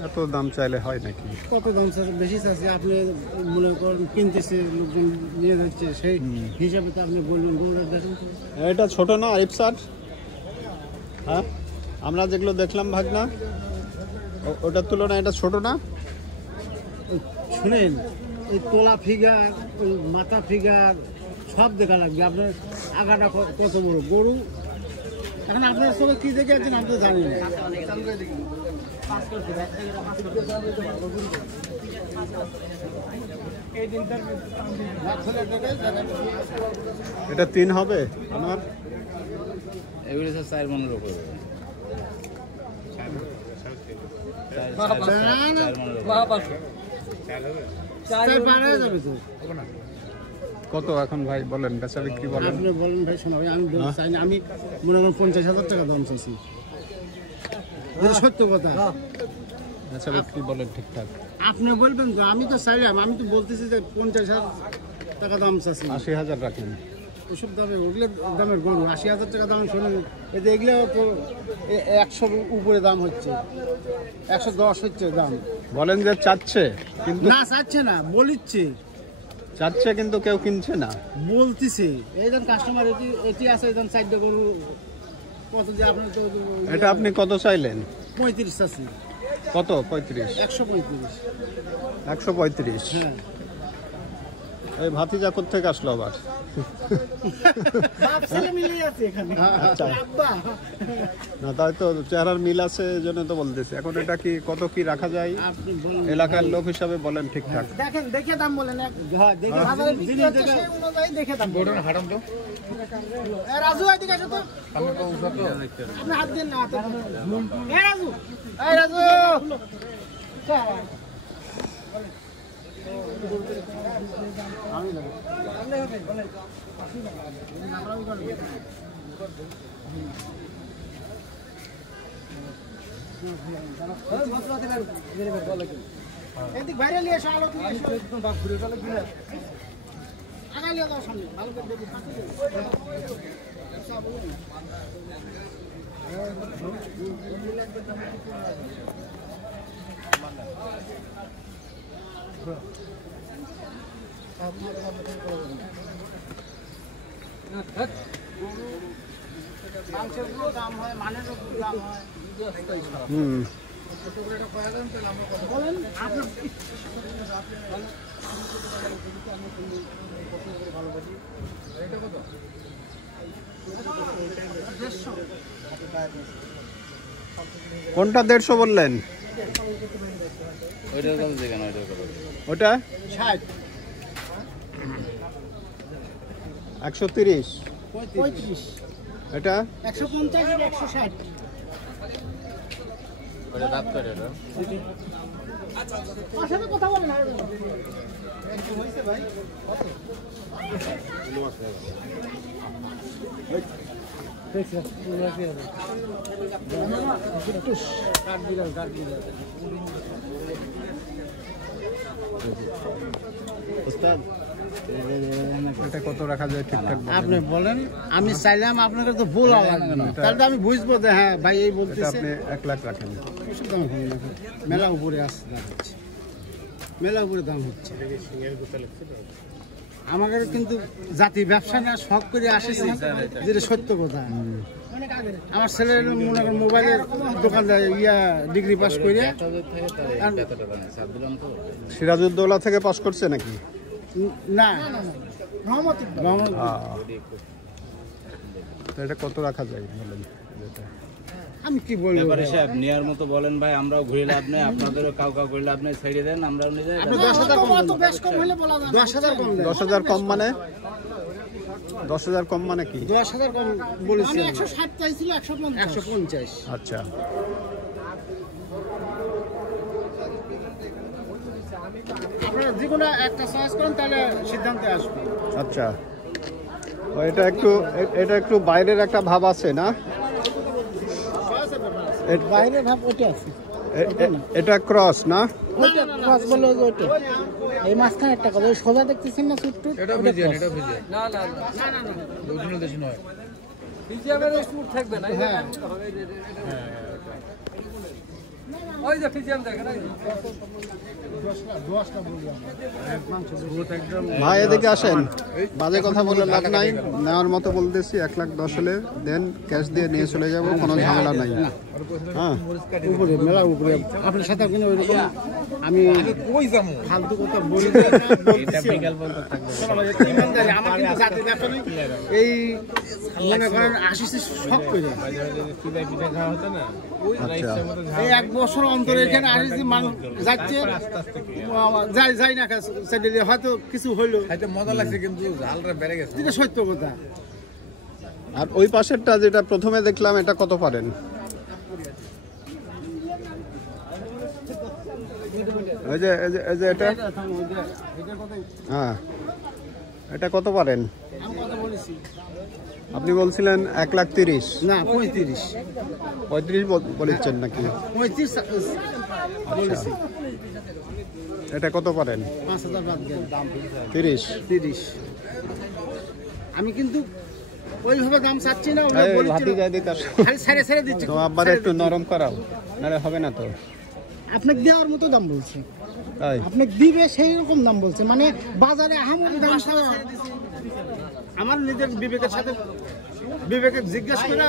এত দাম চাইলে হয় নাকি? কত দাম চাচ্ছে? বেশি চাচ্ছে, আপনি মনে করেন কিনতেছে, লোকজন নিয়ে যাচ্ছে, সেই হিসাবে তো আপনি বললেন গরুটা দেখেন তো। এটা ছোট না আরিফ স্যার? হ্যাঁ, আমরা যেগুলো দেখলাম ভাগনা, ওটার তুলনায় এটা ছোট না? শুনেন, এই তোলা ফিগার, ওই মাথা ফিগার সব দেখা লাগবে। আপনার আগাটা কত বড় গরু, এখন আপনার সবাই কি দেখে আছেন আমি তো জানি না। এটা 3 হবে আমার। এগুলো স্যার 4 মনের উপরে। কত এখন ভাই বলেন, বেচা বিক্রি বলেন। আপনি বলেন ভাই, শোনা ভাই, আমি বলতে চাই না, আমি মনে করেন 50,000 টাকা দাম চাইছি, যেটা সত্য কথা। বেচা বিক্রি বলেন ঠিকঠাক। আপনি বলবেন তো, আমি তো চাইলাম, আমি তো বলতেছি যে 50,000 টাকা দাম চাইছি। 80,000 রাখেন। ওষুধ দামে, ওগুলো দামের গরু 80,000 টাকা দাম। শোনেন, এতে এগুলো তো 100 উপরে দাম হচ্ছে, 110 হচ্ছে দাম। বলেন যে চাচ্ছে, কিন্তু না চাচ্ছে না, বলিচ্ছে চাচ্ছে কিন্তু কেউ কিনছে না। বলতেছে এইজন কাস্টমার, এটি আছে, এইজন 4টা গরু কত যে আপনার তো। এটা আপনি কত চাইলেন? 35 আছে। কত? 35? 135। 135? হ্যাঁ। এই ভাতিজা কোত্থেকে আসলো আবার? বাপ ছেলে মিলে আছে এখানে। আচ্ছা। আব্বা। না, তাই তো চেহারার মিল আছে, এই জন্য তো বলতেছি। এখন এটা কি কত কি রাখা যায়? আপনি বলেন, এলাকার লোক হিসাবে বলেন ঠিকঠাক। দেখেন, দেখে দাম বলেন। হ্যাঁ, দেখে বাজারে বিক্রি হচ্ছে সেই অনুযায়ী দেখে দাম বলেন। হারাম তো এ রাজু, এদিকে আসো তো। আপনি হাত দেন না, হাতে এ রাজু, এই রাজু। এদিক বাইরে নিয়ে এসো, আলো নিয়ে এসো। আগাই নিয়ে যাও সামনে, ভালো করে দেখি। মাংসের দাম হয়, মানের দাম হয়। বলেন আপনি। কোনটা 150 বললেন? ওইটার কথা দেখেন, ওইটার কথা। ওটা 60, 130। 35, এটা 150, 160। ওইটা দাঁত করে এটা। আসলে কথা বলেন না। এটা কত রাখা যায় ঠিকঠাক বলেন। আপনি বলেন, আমি চাইলাম আপনাকে তো বলা লাগবে না, তাহলে তো আমি বুঝবো যে হ্যাঁ ভাই এই এটা বলতেছে। আপনি 1 লাখ রাখেন। ওষুধ দাম হবে না, মেলা উপরে আসছে, দাম হচ্ছে, মেলা উপরে দাম হচ্ছে। আমাকে কিন্তু জাতি ব্যবসা না শখ করে আসেছে, যেটা সত্য কথা। আমার ছেলে মনে করেন মোবাইলের দোকান যায়, ডিগ্রি পাস করে। সিরাজউদ্দৌলা থেকে পাস করছে নাকি? না, তো এটা কত রাখা যায় বলেন। আমি কি বলবো ব্যাপারে সাহেব নেওয়ার মতো বলেন ভাই, আমরাও ঘুরে লাভ নেই, আপনাদেরও কাউ ঘুরে লাভ নেই, ছেড়ে দেন, আমরাও নিয়ে যাই। 10,000 কম দেন। 10,000 কম মানে? 10,000 কম মানে কি? 10,000 কম বলেছি। 160 চাইছিল, 150। আচ্ছা। আপনারা যে কোনো একটা চয়েস করেন তাহলে সিদ্ধান্তে আসবে। আচ্ছা, এটা একটু বাইরের একটা ভাব আছে না? বাইরের ভাব ওইটা আছে, এটা ক্রস না? ওইটা ক্রস বলে ওইটা। এই মাঝখানে একটা কথা, ওই সোজা দেখতেছেন না ছোট্ট, এটা ভিজিয়ান, এটা ভিজিয়ান। না না না না না, অরিজিনাল দেশি নয়। ভিজিয়ানের স্মুথ থাকবে না, হ্যাঁ ওই যে ভিজিয়ান দেখেন না, 10টা বললাম একদম। ভাই এদিকে আসেন, বাজে কথা বলে লাভ নাই, নেওয়ার মতো বলতেছি। 1,10,00,000 হলে দেন, ক্যাশ দিয়ে নিয়ে চলে যাব, কোনো ঝামেলা নাই। হ্যাঁ উপরে মেলা উপরে আপনার সাথে কোনো ওইরকম আমি কই যাবো ফালতু কথা বলি না, এটা বিকাল পর্যন্ত থাকবে ইমানদারি আমার কিন্তু জাতি ব্যাপার নেই। এই মনে করেন আশিস শখ করে পিঠা পিঠা খাওয়া হতো না, এই 1 বছর অন্তর এখানে আশিস মানুষ যাচ্ছে যাই না সেদিকে হয়তো কিছু হইলো, হয়তো মজা লাগছে, কিন্তু ঝালটা বেড়ে গেছে, এটা সত্য কথা। আর ওই পাশেরটা যেটা প্রথমে দেখলাম, এটা কত পারেন? ওই যে এটা, হ্যাঁ এটা কত পারেন? আপনি বলছিলেন 1,30,000 না 35 বলেছেন নাকি? 35 বলেছি। এটা কত পারেন? 5,000 বাদ দেন, দাম 30। আমি কিন্তু ওইভাবে দাম চাচ্ছি না, খালি ছেড়ে দিচ্ছি। তো আবার একটু নরম করাও, নাহলে হবে না তো। আপনাকে দেওয়ার মতো দাম বলছে, তাই আপনাকে দিবে সেই রকম দাম বলছে, মানে বাজারে আহামরি দাম আমার নিজের বিবেকের সাথে বিবেকে জিজ্ঞাসা করে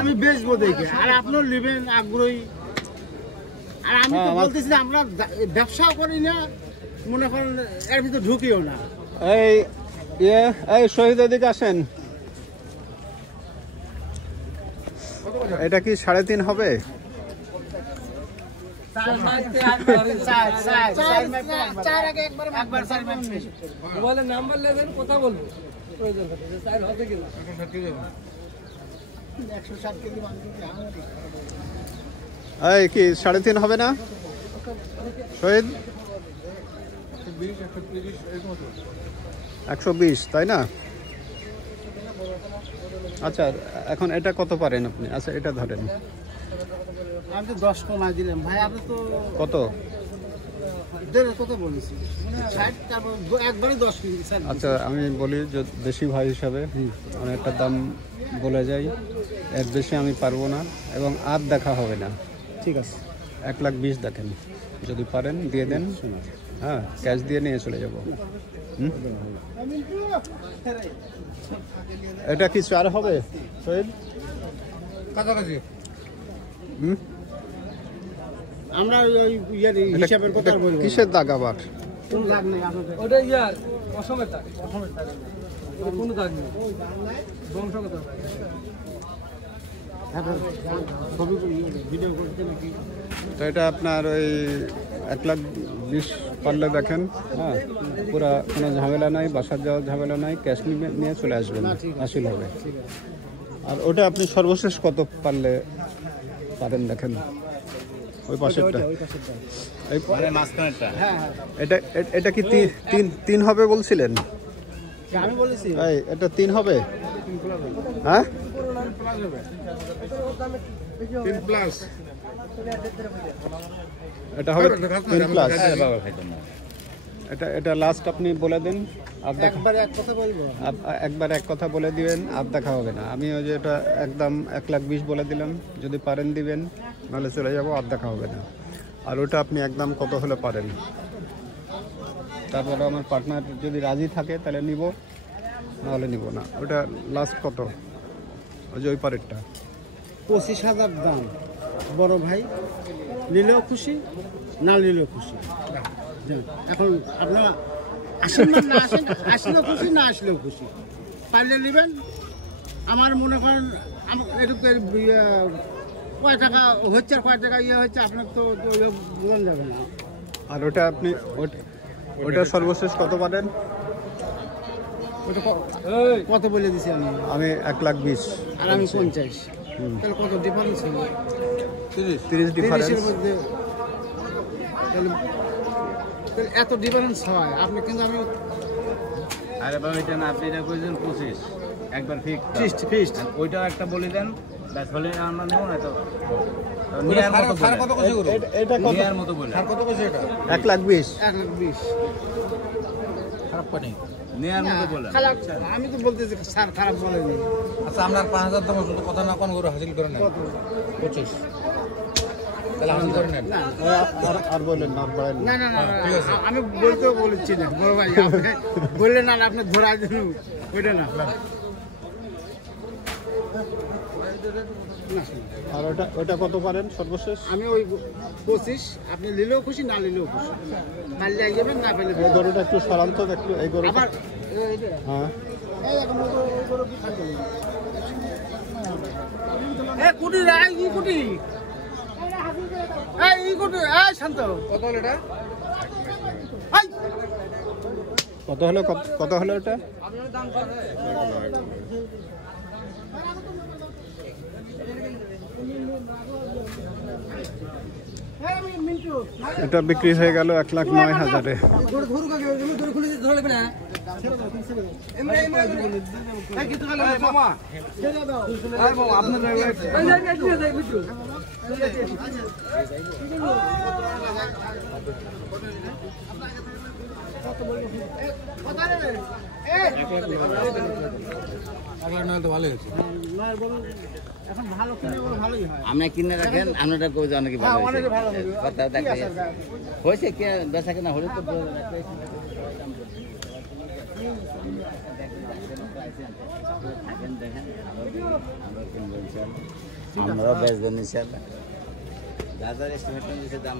আমি বেচবো দেখে, আর আপনার নেবেন আগ্রহী। আর আমি তো বলতেছি আমরা ব্যবসাও করি না, মনে করেন এর ভিতরে ঢুকিও না। এই শহীদ এদিকে আসেন, এটা কি 3.5 হবে? মোবাইলের নাম্বার নেবেন, কথা বলবো, প্রয়োজন হবে কিনা 160 কেজি। এই কি 3.5 হবে না শহীদ? 120 তাই না? আচ্ছা, এখন এটা কত পারেন আপনি? আচ্ছা এটা ধরেন, আমি তো 10 কমাই দিলাম ভাই, আপনি তো কত কত বলেছি 60, তারপর একবারে 10 কেজি। আচ্ছা আমি বলি যে দেশি ভাই হিসাবে আমি একটা দাম বলে যাই, এর বেশি আমি পারবো না, এবং আর দেখা হবে না। ঠিক আছে, 1,20,000 দেখেন, যদি পারেন দিয়ে দেন। হ্যাঁ, ক্যাশ দিয়ে নিয়ে চলে যাব। এটা কি 4 হবে শহীদ? আমরা ওই ইয়ার হিসাবের কথা বলবো। কিসের দাগ আবার? কোন দাগ নাই আপনাদের? ওটা ইয়ার অসমের দাগ, কোনো দাগ নেই, বংশগত। ছবি ভিডিও করতে নাকি? তো এটা আপনার ওই 1,20,000 পারলে দেখেন। হ্যাঁ, পুরা কোনো ঝামেলা নাই, বাসার যাওয়ার ঝামেলা নাই, ক্যাশ নিয়ে চলে আসবেন, হাসিল হবে। আর ওটা আপনি সর্বশেষ কত পারলে পারেন দেখেন, ওই পাশেরটা, এই মাঝখানেরটা। এটা কি 3 হবে বলছিলেন? আমি বলেছি এটা 3 হবে। হ্যাঁ 3 প্লাস, এটা হবে 3 প্লাস। এটা লাস্ট আপনি বলে দেন, একবারে এক কথা বলবো, একবার এক কথা বলে দিবেন, আর দেখা হবে না। আমি ওই যে এটা একদম 1,20,000 বলে দিলাম, যদি পারেন দিবেন, নাহলে চলে যাবো, আর দেখা হবে না। আর ওটা আপনি একদম কত হলে পারেন, তারপরে আমার পার্টনার যদি রাজি থাকে তাহলে নিব, নাহলে নিব না। ওটা লাস্ট কত? ওই যে ওই পারেরটা 25,000 দাম। বড় ভাই নিলেও খুশি, না নিলেও খুশি। এখন আপনারা আসেন না আসেন, আসলেও খুশি, না আসলেও খুশি। পারলে নেবেন। আমার মনে করেন কয় টাকা হচ্ছে আর কয় টাকা ইয়ে হচ্ছে আপনার তো বোঝানো যাবে না। আর ওটা আপনি ওটা সর্বশেষ কত পারেন? ওটা কত বলে দিছি আমি? 1,20,000 আর আমি 50। তাহলে কত ডিফারেন্স হলো? 30 ডিফারেন্স। তাহলে এত ডিফারেন্স হয় আপনি কিন্তু আমি আরে বাবা এটা না আপনি এটা কইছেন 25 একবার ফিক্সড ফিক্সড ওইটাও একটা বলে দেন ব্যাস হলে আমরা নেব না তো নিয়ার মতো বলে কত কইছে গরু এটা কত নিয়ার মতো বলে আর কত কইছে এটা 1,20,000 1,20,000 খারাপ পানি নিয়ার মতো বলে খারাপ আমি তো বলতেছি স্যার খারাপ বলেনি আচ্ছা আপনার 5,000 দাম শুধু কথা না কোন গরু হাসিল করে নেন 25 তাহলে হাসিল করে নেন আর বলেন না আর বলেন না না না আমি বলতেও বলেছি না বড় ভাই আপনি বললেন না আপনি ধরাই দিন ওইটা না আর ওটা কত পারেন সর্বশেষ? আমি ওই 25 আপনি নিলেও খুশি না নিলেও খুশি পারলে যাবেন না পারলে এই গরুটা একটু সরান্ত একটু এই গরুটা আবার হ্যাঁ এই এখন ওই গরু কি খাবে এ কুটি রাই কি কুটি এই কুটি এই শান্ত কত হলো এটা এই কত হলো এটা? আপনার দাম কত এটা বিক্রি হয়ে গেল 1,09,000-এ। আমরা কিনে রাখেন আপনারা কই জানেন কি ভালো হয়েছে কথা দেখে হয়েছে কি বেচা কেনা হলে তো দেখেন দেখেন আমরা বেচবেন ইনশাআল্লাহ বাজার এস্টিমেট নিচে দাম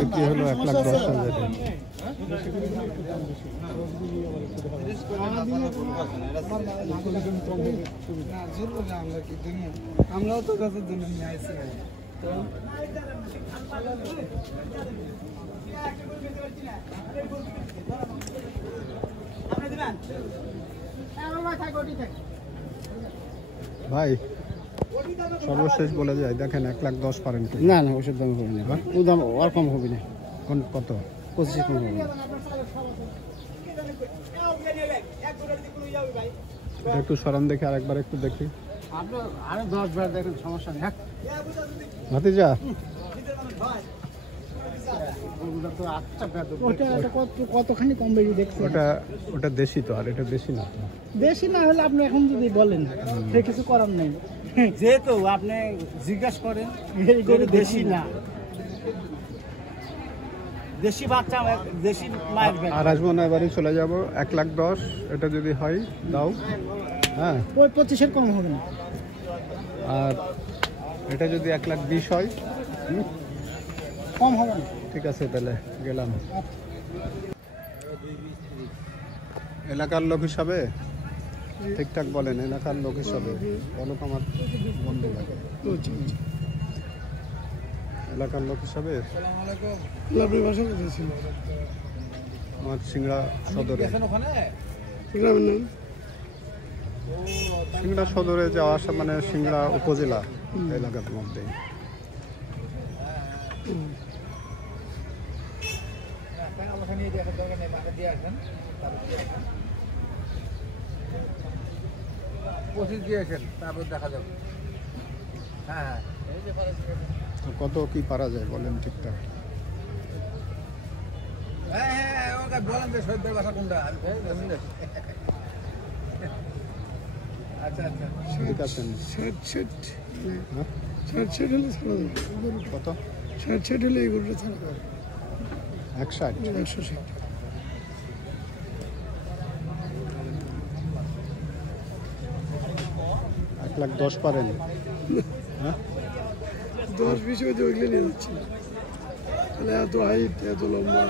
বিক্রি হলো 1,10,000-এ। আমরাও তো গাছের জন্য নিয়ে আসছি ভাই সর্বশেষ বলে যায় দেখেন 1,10,000 পারেন কি? না না ওষুধ দাম হবে না ও দাম আর কম হবে না কত? 25 কম হবে না এটা একটু সরান দেখি আরেকবার একটু দেখি। আপনি আরো 10 বার দেখেন সমস্যা নেই ভাতিজা কতখানি কম বেশি দেখছেন ওটা দেশি তো আর এটা দেশি না তো। দেশি না হলে আপনি এখন যদি বলেন সে কিছু করার নেই যেহেতু আপনি জিজ্ঞাসা করেন এই গরু দেশি না দেশি বাচ্চা দেশি মায়ের ব্যাগ আর আসবো না এবারই চলে যাব 1,10,000 এটা যদি হয় দাও হ্যাঁ ওই 25-এর কম হবে না আর এটা যদি 1,20,000 হয় কম হবে না ঠিক আছে তাহলে গেলাম। এলাকার লোক হিসাবে ঠিকঠাক বলেন এলাকার লোক হিসাবে বলো আমার বন্ধ লাগে এলাকার লোক হিসাবে আমার সিংড়া সদরে সিংড়া সদরে যাওয়া আসা মানে সিংড়া উপজেলা এলাকার মধ্যে। তো কত কি পারা যায় বলেন ঠিকঠাক? ঠিক আছেন কত 60 হলে এই গরুটা ছাড়া 160 160 1,10,000 পারেন? হ্যাঁ 10-20 হয়ে ওইগুলো নিয়ে যাচ্ছি তাহলে এত হাইট এত লম্বা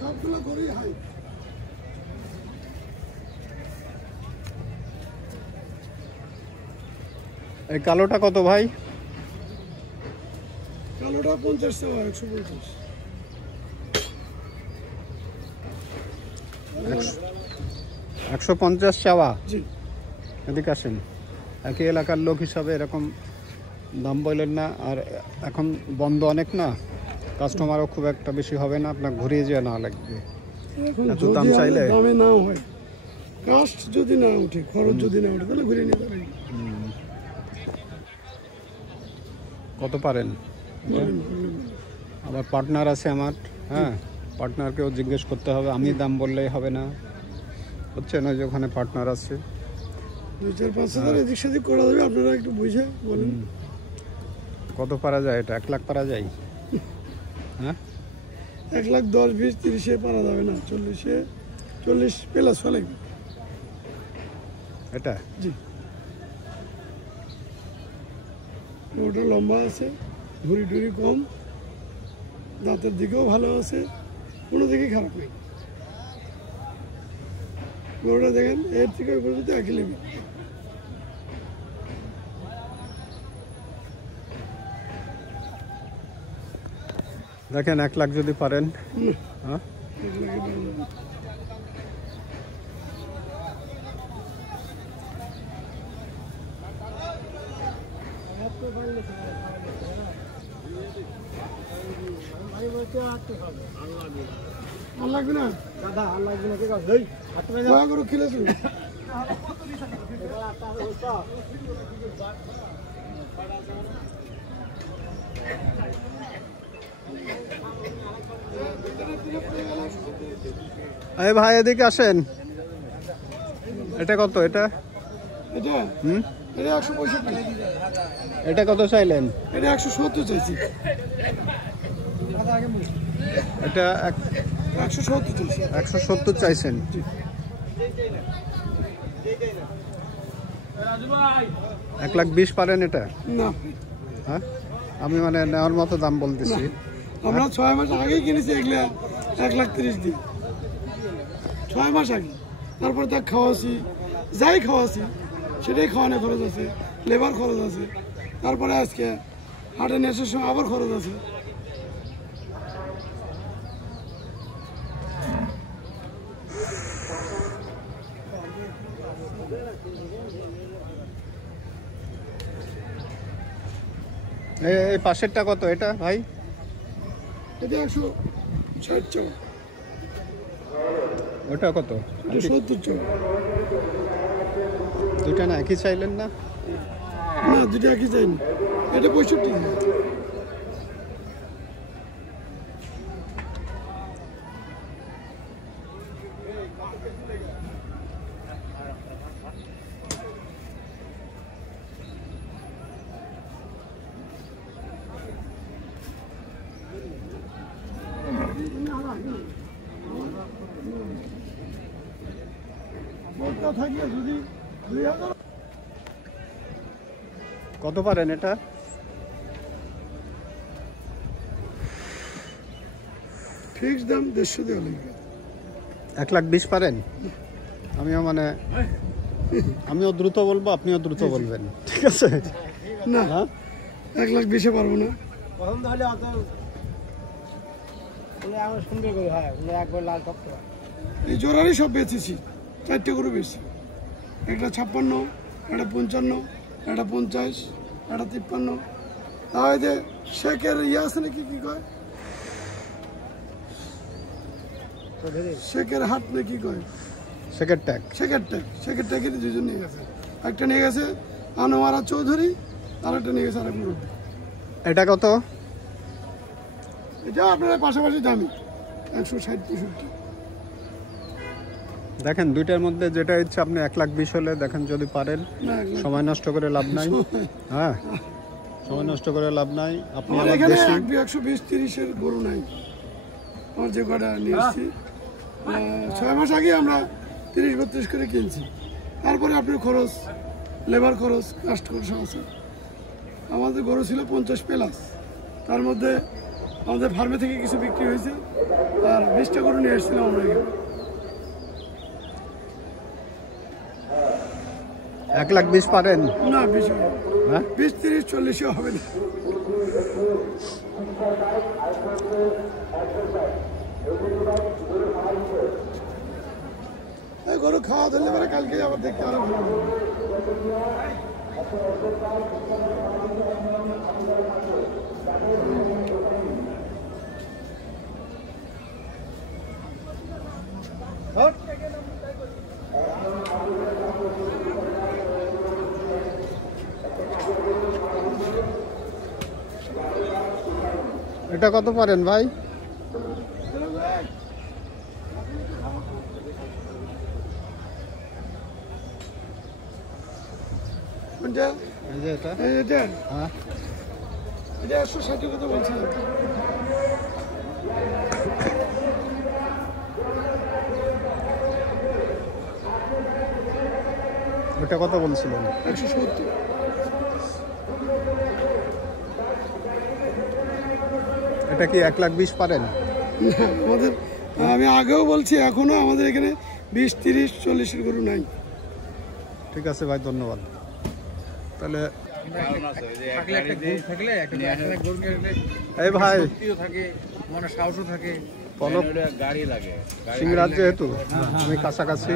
সবগুলো গরুই হাইট এই কালোটা কত ভাই? কালোটা 50 টাকা, 150। 150 চাওয়া। জি। এদিকে আসেন, একই এলাকার লোক হিসাবে এরকম দাম বললেন না। আর এখন বন্ধ অনেক না, কাস্টমারও খুব একটা বেশি হবে না, আপনার ঘুরিয়ে যেয়ে না লাগবে। এখন এত যদি দাম চাইলে দামে না হয়, কাস্ট যদি না উঠে, খরচ যদি না উঠে, তাহলে ঘুরিয়ে নিতে পারি। কত পারেন? আবার পার্টনার আছে আমার, হ্যাঁ, পার্টনারকেও জিজ্ঞেস করতে হবে, আমি দাম বললেই হবে না, হচ্ছে না যে ওখানে পার্টনার আছে। 2-4-5 হাজার এদিক সেদিক করা যাবে, আপনারা একটু বুঝে বলেন। কত পারা যায় এটা? 1 লাখ পারা যায়? হ্যাঁ, 1,10,20,30-এ পারা যাবে না, 40 প্লাস ফেলে। এটা জি, ওটা লম্বা আছে, ঘুরি টুরি কম, দাঁতের দিকেও ভালো আছে, কোনো দিকেই খারাপ নেই। গরুটা দেখেন, এর থেকে ওই পর্যন্ত একই লিমিট। দেখেন 1 লাখ যদি পারেন, হ্যাঁ, 1 লাখে পারা যাবে। আর লাগবে না দাদা, আর লাগবে না, ঠিক আছে। দয়া করে খেলেছো। এই ভাই এদিকে আসেন, এটা কত? এটা এটা হুম, এটা 165। এটা কত চাইলেন? এটা 170 চাইছি। এটা 170 চাইছি। 170 চাইছেন। 1,20,000 পারেন এটা? না, হ্যাঁ, আমি মানে নেওয়ার মতো দাম বলতেছি। আমরা 6 মাস আগেই কিনেছি এগুলা 1,30,000 দিয়ে, 6 মাস আগে। তারপরে তাকে খাওয়াছি, যাই খাওয়াছি সেটাই খাওয়ানো খরচ আছে, লেবার খরচ আছে, তারপরে আজকে হাটে নিয়ে আসার সময় আবার খরচ আছে। এই পাশেরটা কত এটা ভাই? এটা 160 টাকা। ওটা কত? এটা 70 টাকা। দুইটা না একই চাইলেন না? না, দুটো একই চাইনি। এটা 65 টাকা। থাকলে যদি 2000 কত পারেন এটা? ফিক্স দাম 150 দেওয়া লাগবে। 1,20,000 পারেন? আমিও মানে আমিও দ্রুত বলবো, আপনিও দ্রুত বলবেন, ঠিক আছে? না, হ্যাঁ, 1,20,000 পারবো না। পছন্দ হলে অত বলে আমার সুন্দর করে হয়, বলে একবার লাল টপ করা। এই জোড়ারই সব বেচেছি, 4টে করে বেশি। একটা 56, একটা 55, একটা 50, একটা 53। তাহলে যে শেখের ইয়ে আছে নাকি, কি কয়, শেখের হাট নাকি কয়, সেকেন্ড ট্যাগ। শেখের ট্যাগের দুজন নিয়ে গেছে। একটা নিয়ে গেছে আনোয়ারা চৌধুরী, আর একটা নিয়ে গেছে আরেক মুরব্বী। এটা কত? এটা আপনার পাশাপাশি দামি, 160-65। দেখেন দুইটার মধ্যে যেটা ইচ্ছে, আপনি 1,20,000 হলে দেখেন যদি পারেন। না, সময় নষ্ট করে লাভ নাই, হ্যাঁ, সময় নষ্ট করে লাভ নাই। আপনি আমার আবার এখানে বেশি 120-30-এর গরু নাই। আমার যে কটা নিয়ে এসেছি, 6 মাস আগে আমরা 30-32 করে কিনছি। তারপরে আপনার খরচ, লেবার খরচ, কাস্ট খরচ আছে। আমাদের গরু ছিল 50 প্লাস, তার মধ্যে আমাদের ফার্মে থেকে কিছু বিক্রি হয়েছে, আর 20টা গরু নিয়ে এসেছিলাম আমরা এখানে। 1,20,000 পারেন? না, বেশি হবে। হ্যাঁ, 20, 30, 40 হবে না। গরু খাওয়া ধরলে পরে কালকে আবার দেখতে আরো ভালো। এটা কত পারেন ভাই? এটা 160 কথা বলছিলাম। এটা কত বলছিলেন? 170। এটা কি 1,20,000 পারেন? আমাদের আমি আগেও বলছি, এখনো আমাদের এখানে 20, 30, 40 গরু নাই। ঠিক আছে ভাই, ধন্যবাদ। তাহলে এই ভাই মনে সাহসও থাকে, পলক গাড়ি লাগে সিংরাজ যেহেতু আমি কাছাকাছি,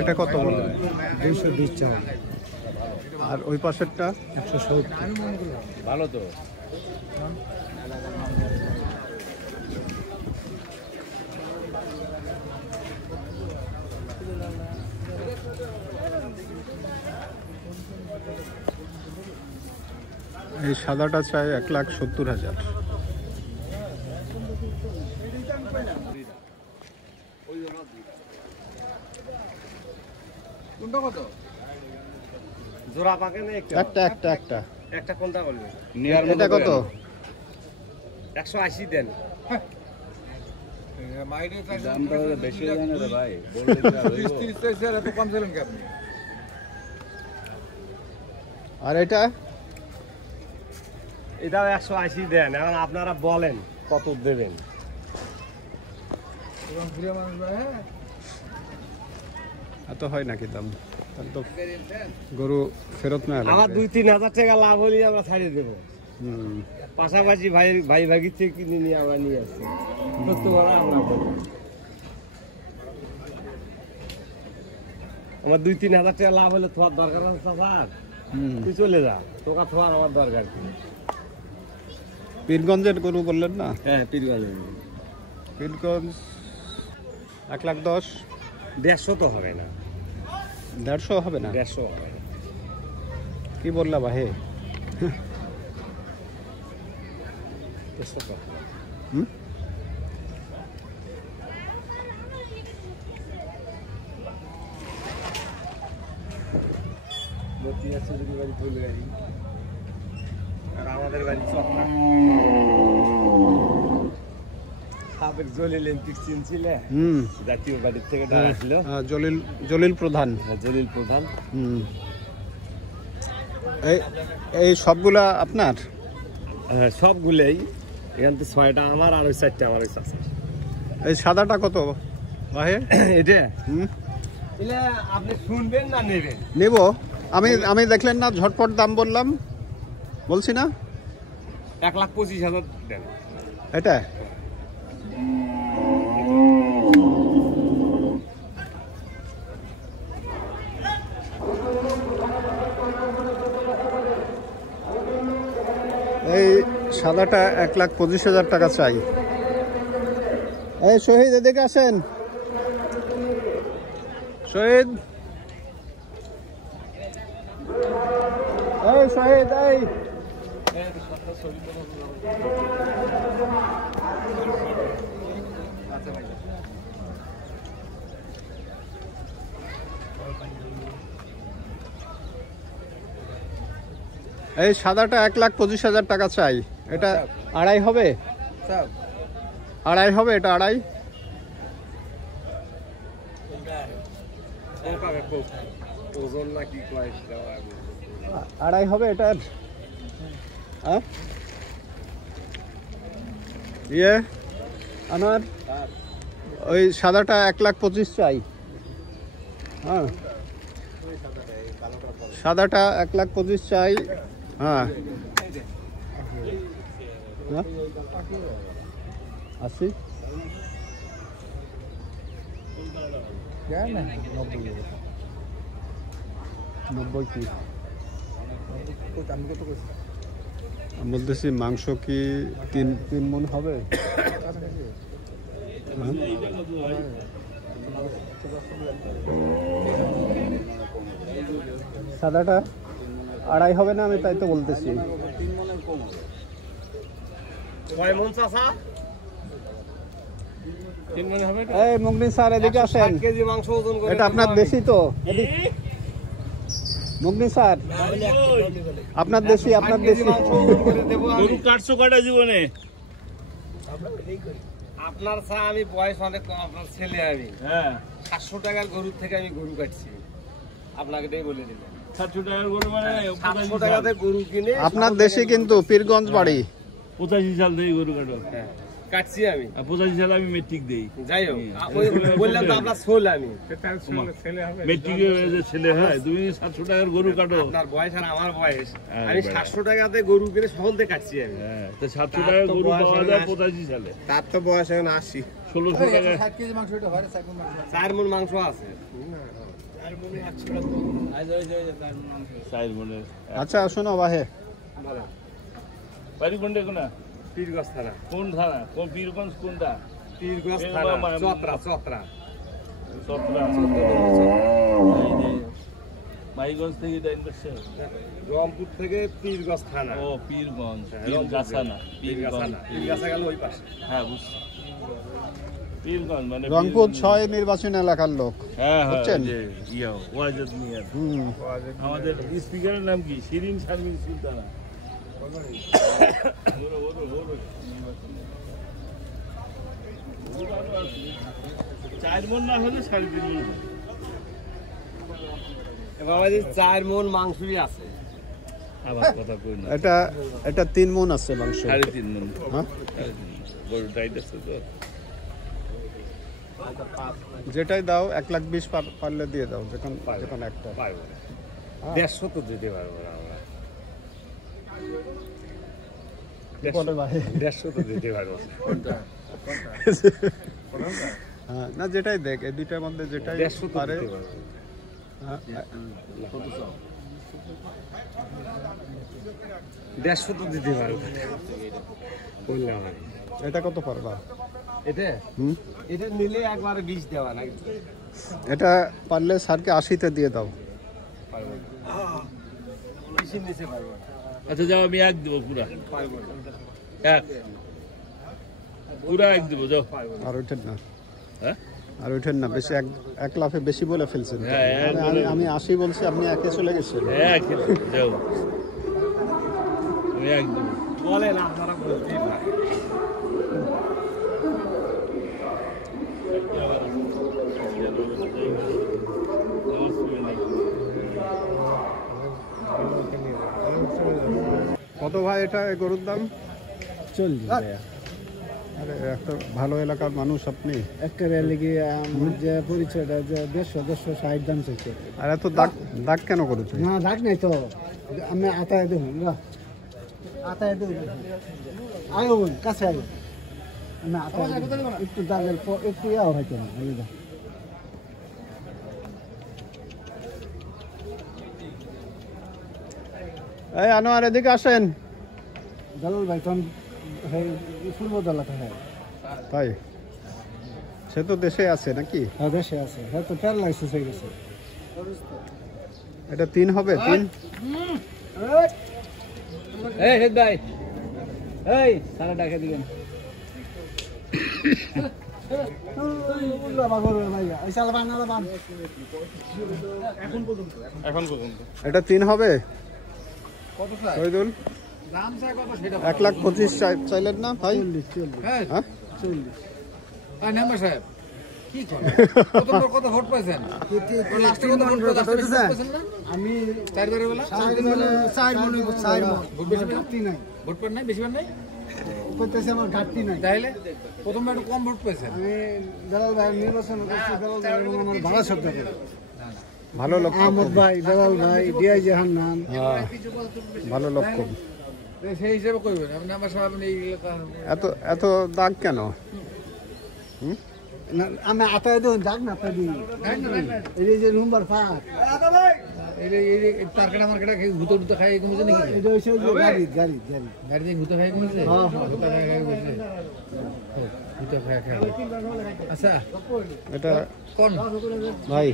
এটা কত বলবেন? 220 চাওয়া। আর ওই পাশেরটা 170। ভালো তো। এই সাদাটা চাই 1,70,000। কোনটা কত? জোড়া পাকে না একটা কোনটা বলবে? এটা কত? 180 দেন। দামটা বেশি জানে রে ভাই, বললে কি আর 30 চাইছে, এত কম দিলেন কি আপনি? আর এটা এটাও 180 দেন। এখন আপনারা বলেন কত দেবেন। এত হয় নাকি দাম? তাহলে তো গরু ফেরত না আমার 2-3 হাজার টাকা লাভ হলে আমরা ছাড়িয়ে দেবো। পাশাপাশি ভাই ভাগির থেকে কিনে নিয়ে আমরা নিয়ে আসছি। আমার 2-3 হাজার টাকা লাভ হলে তোমার দরকার আছে স্যার, তুই চলে যা, তোকে তোমার আমার দরকার কি? পীরগঞ্জের গরু বললেন না? হ্যাঁ, পীরগঞ্জ 1,10,000। 150 তো হবে না। 150 হবে না? 150 হবে না। কি বললা ভাই? আমাদের বাড়ি চকলা সাবেক জলিল এমপি চিনছিলে? জাতীয় বাড়ির থেকে আসছিল জলিল প্রধান। জলিল প্রধান। এই সবগুলা আপনার? হ্যাঁ, সবগুলোই। এখান থেকে 6টা আমার, আর ওই 4টা আমার। ওই চাষা। এই সাদাটা কত ভাই? এটা আপনি শুনবেন না নেবেন? নেব। আমি দেখলেন না ঝটপট দাম বললাম, বলছি না? 1,25,000 দেন। এটা এই সাদাটা 1,25,000 টাকা চাই। এই শহীদ এদিকে আসেন। শহীদ, এই শহীদ, এই এই সাদাটা 1,25,000 টাকা চাই। এটা আড়াই হবে? আড়াই হবে? এটা আড়াই? আড়াই হবে এটার? হ্যাঁ, ইয়ে আমার ওই সাদাটা 1,25,000 চাই। হ্যাঁ, সাদাটা 1,25,000 চাই। হ্যাঁ 80 90 কি আমি বলতেছি মাংস কি 3 মণ হবে? সাদাটা 2.5 হবে না? আমি তাই তো বলতেছি। এই মুগনি স্যার এদিকে আসেন। এটা আপনার দেশি তো? মুগনি স্যার আপনার দেশি, আপনার দেশি। গরু কাটছো কয়টা জীবনে? আপনার চা আমি বয়স অনেক কম, আপনার ছেলে আমি। হ্যাঁ 700 টাকার গরুর থেকে আমি গরু কাটছি, আপনাকে এটাই বলে দিলাম। 700 টাকার গরু মানে 700 টাকাতে গরু কিনে আপনার দেশি কিন্তু পীরগঞ্জ বাড়ি। 85 সাল থেকে গরু কাটো। হ্যাঁ কাটছি আমি। 85 সালে আমি মেট্রিক দেই। যাই হোক বললাম তো আপনার ছোল আমি। মেট্রিকে যে ছেলে হয়, তুমি 700 টাকার গরু কাটো। আপনার বয়স আর আমার বয়স, আমি 700 টাকাতে গরু কিনে সহজে কাটছি আমি। হ্যাঁ তো 700 টাকার গরু পাওয়া যায় 85 সালে। তার তো বয়স এখন 80। 1600 টাকা 60 কেজি মাংস এটা হয় 4 মণ মাংস আছে। 4 মণের। আচ্ছা শোনো বাহে, বাড়ি কোনটা? কোনা পীরগঞ্জ থানা। কোন থানা? কোন পীরগঞ্জ কোনটা? পীরগঞ্জ থানা চত্রা চত্রা চত্রা। মাইগঞ্জ থেকে ডাইন পাশে, রংপুর থেকে পীরগঞ্জ থানা। ও পীরগঞ্জ, পীরগাছানা। পীরগাছা গেল ওই পাশে। হ্যাঁ বুঝছি, পীরগঞ্জ মানে রংপুর 6 নির্বাচন এলাকার লোক। হ্যাঁ বুঝছেন? ওয়াজেদ মিয়া। আমাদের স্পিকারের নাম কি? শিরিন শারমিন সুলতানা। 4 মণ না হলে 3.5 মণ। বাবাজি 4 মণ মাংসই আছে। আবার কথা কই না, এটা 3 মণ আছে মাংস। 3.5 মণ। হ্যাঁ গরু টাইট আছে তো। যেটাই দাও 1,20,000 পারলে দিয়ে দাও, যখন একটা পারবো না। 150 তো দিতে পারবো না আমরা। 150 তো দিতে পারবো না। হ্যাঁ না যেটাই দেখ, এই দুইটার মধ্যে যেটাই 150 তো পারে। দিতে পারবো। হ্যাঁ 150 তো দিতে পারবো বললাম। এটা কত পারবা? এটা নিলে একবারে 20 দেওয়া নাকি? এটা পারলে স্যারকে 80-তে দিয়ে দাও। আচ্ছা যাও, আমি 1 দেবো পুরা। পুরা 1 দেবো যাও। আর ওইটার না, হ্যাঁ আর ওইটার না, বেশি 1 লাফে বেশি বলে ফেলছেন। আমি 80 বলছি, আপনি 1-এ চলে গেছেন। যাও আমি 1 দেবো। বলেন আপনারা বলতেই পারেন। কত ভাই এটা এই গরুর দাম? 40 টাকা। আরে একটা ভালো এলাকার মানুষ আপনি, একটা লেগে আমার যে পরিচয়টা যে 150-160 দাম চাইছে। আর এত দাগ কেন করেছে? না দাগ নাই তো, আমি আতায় দেখুন, আতায় দেখুন, আয়ো কাছে আয়ো, আমি আতায় একটু দাগের একটু ইয়াও হয়তো না। এই আনোয়ার এদিকে আসেন। জালাল ভাই তখন পূর্বদলাতে হয়। তাই? সে তো দেশে আছে নাকি? হ্যাঁ দেশে আছে, হ্যাঁ তো প্যারালাইসিস হয়ে গেছে। এটা 3 হবে? 3 এই হেদ ভাই, এই সারা ডাকে দিবেন। এখন পর্যন্ত এটা 3 হবে? কত চাই? শহীদুল দাম চাই কত সেটা? 1,25,000 চাইলেন না ভাই? 40। হ্যাঁ হ্যাঁ 40। ভাই নাম্বার সাহেব কি করে? কত ভোট পাইছেন? লাস্টে কত ভোট পাইছেন না? আমি 4 বারের বেলা 4 মনে ভোট বেশি নাই, ভোট পান নাই, বেশি পান নাই, করতেছে আমার ঘাটতি নাই। তাইলে প্রথমবার একটু কম ভোট পাইছেন। আমি জালাল ভাই নির্বাচন করছি, জালাল ভাই আমার ভাড়া সত্য করে। ভালো লোক তো আহমদ খুব। ভাই, দেওয়াল ভাই, ডিআই জাহান্নান। হ্যাঁ, ভালো লোক খুব। সেই হিসেবে কইবেন আপনি আমার সাহেব এই এত এত দাগ কেন? না, আমি আতায় দেন যাক না তাই এই যে নম্বর 5 এই তারকাটা মার্কেটে ভূত ভূত খাই কমেছে নাকি? এটা হচ্ছে যে গাড়ি গাড়ি গাড়ি গাড়ি দিয়ে ভূত খাই কমেছে? হ্যাঁ, ভূত খাই খাই কমেছে। ভূত খাই খাই। আচ্ছা এটা কোন ভাই,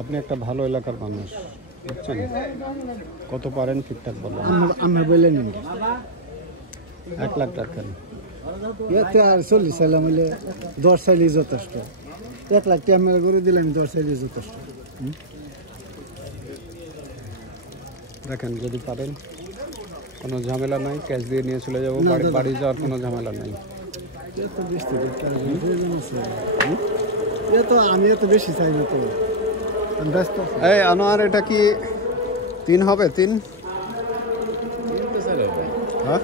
আপনি একটা ভালো এলাকার মানুষ, বুঝছেন? কত পারেন ঠিকঠাক বলেন। আমরা বলে নিন 1 লাখ টাকা। এতে আর 40 সাইলাম হইলে 10 সাইলে যথেষ্ট। 1 লাখ টাকা আমরা করে দিলাম, 10 সাইলে যথেষ্ট। দেখেন যদি পারেন, কোনো ঝামেলা নাই, ক্যাশ দিয়ে নিয়ে চলে যাবো, বাড়ি যাওয়ার কোনো ঝামেলা নাই। এত বেশি এত আমি এত বেশি চাই না তো, আমি ব্যস্ত। এই আনোয়ার, এটা কি 3 হবে? 3? হ্যাঁ,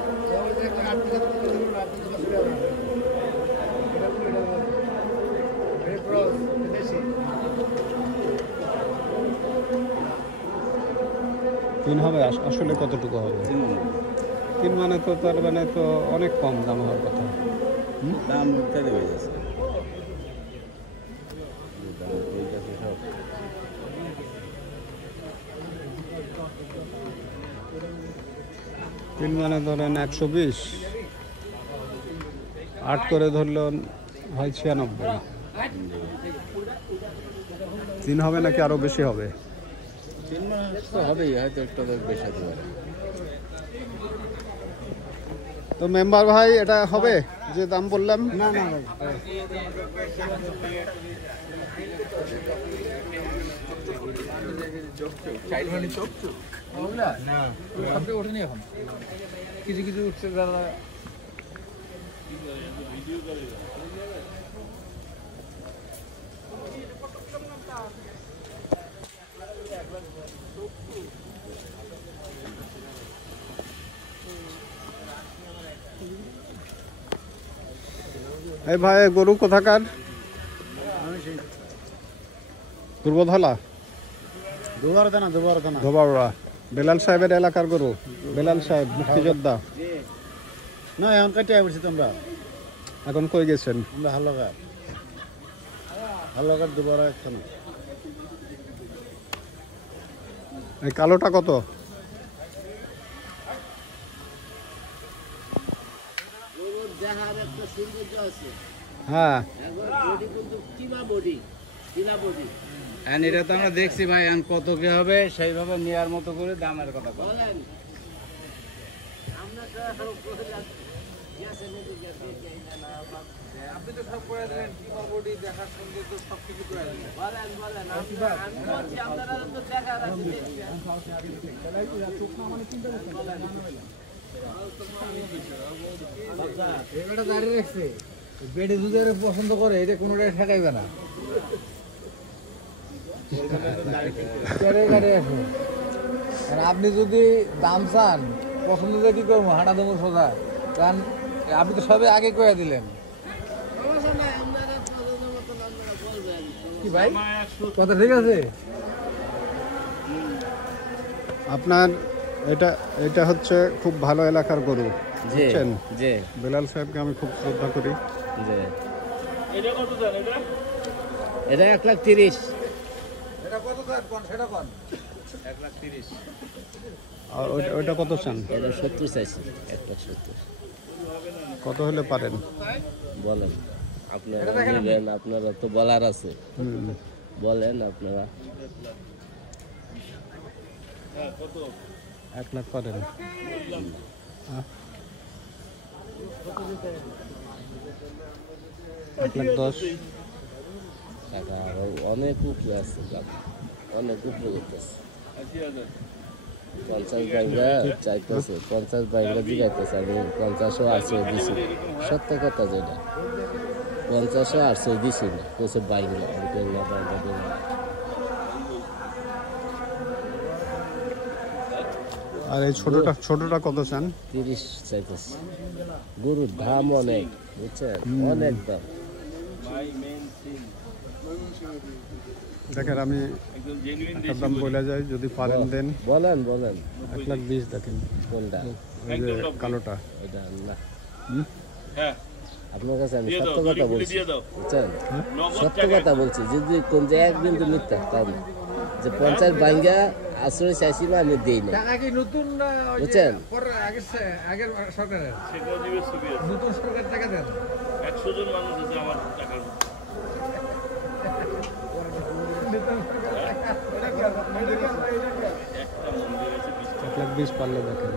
তিন হবে। আসলে কতটুকু হবে? 3 মানে তো তার মানে তো অনেক কম দাম হওয়ার কথা। দাম উঠতে হয়ে যাচ্ছে। তিন মানে ধরেন 120, 8 করে ধরলো হয় 96। 3 হবে নাকি আরো বেশি হবে? 3 মাস তো হবেই, হয়তো একটু বেশি হতে পারে। তো মেম্বার ভাই, এটা হবে যে দাম বললাম? না না ভাই, সবটা ওঠেনি এখন, কিছু কিছু উঠছে যারা। এই ভাই, গরু কোথাকার? পূর্বধলা, ধোবাড়া। বেলাল সাহেবের এলাকার গরু। বেলাল সাহেব মুক্তিযোদ্ধা। না এখন কাটিয়ে আসছি তোমরা। এখন কই গেছেন? আমরা হালকার দুবার একখান। এই কালোটা কত? হ্যাঁ, এটা তো আমরা দেখছি ভাই, এখন কত কি হবে সেইভাবে নেওয়ার মতো করে দামের কথা বলেন। আপনি তো সব করে দেন, কিমা বডি দেখার সঙ্গে তো সব কিছু করে দেন। এটা দাঁড়িয়ে রাখছে, বেডে দুধের পছন্দ করে, এটা কোনোটাই ঠেকাইবে না। আর আপনি যদি দাম চান, পছন্দ দিয়ে কি করবো, হাঁটা দেবো সোজা। কারণ আপনি তো সবে আগে করে দিলেন। কি ভাই, কথা ঠিক আছে? আপনার এটা হচ্ছে খুব ভালো এলাকার গরু, বুঝছেন? বেলাল সাহেবকে আমি খুব শ্রদ্ধা করি। এটা 1,30,000। এটা কত চান কোন, সেটা কোন? 1,30,000। আর ওইটা কত চান? এটা 70 চাইছি, 1,70,000। কত হলে পারেন বলেন, আপনারা নেবেন, আপনারা তো বলার আছে, বলেন আপনারা। 1 লাখ পারেন? 1,10,000 টাকা অনেক উপরে আছে, অনেক উপরে করতেছে। 50 বাইঙ্গা চাইতেছে, 50 বাইঙ্গা জিগাইতেছে। আমি 50ও 800 দিছি, সত্য কথা যেটা। 50ও 800 দিছি না, কইছে বাইঙ্গা। আমি কই না, বাইঙ্গা দেব না। আর এই ছোটটা কত চান? 30 চাইতেছে। গরুর দাম অনেক, বুঝছেন, অনেক দাম। দেখেন আমি একটা দাম বলে যাই, যদি পারেন দেন। বলেন বলেন 1,20,000 দেখেন। কোনটা? ওই যে কালোটা। এটা না হুম? আপনার কাছে আমি সত্য কথা বলছি, বুঝছেন? সত্য কথা বলছি, যদি কোন যে একদিন তো মিথ্যা তাই না, যে 50 ভাঙ্গা আশ্রয় চাইছি না, আমি দেই না, টাকা কি নতুন বুঝছেন? আগের সরকারের নতুন সরকার টাকা দেন 100 জন মানুষ আছে আমার টাকা। 1,20,000 পারলে দেখেন।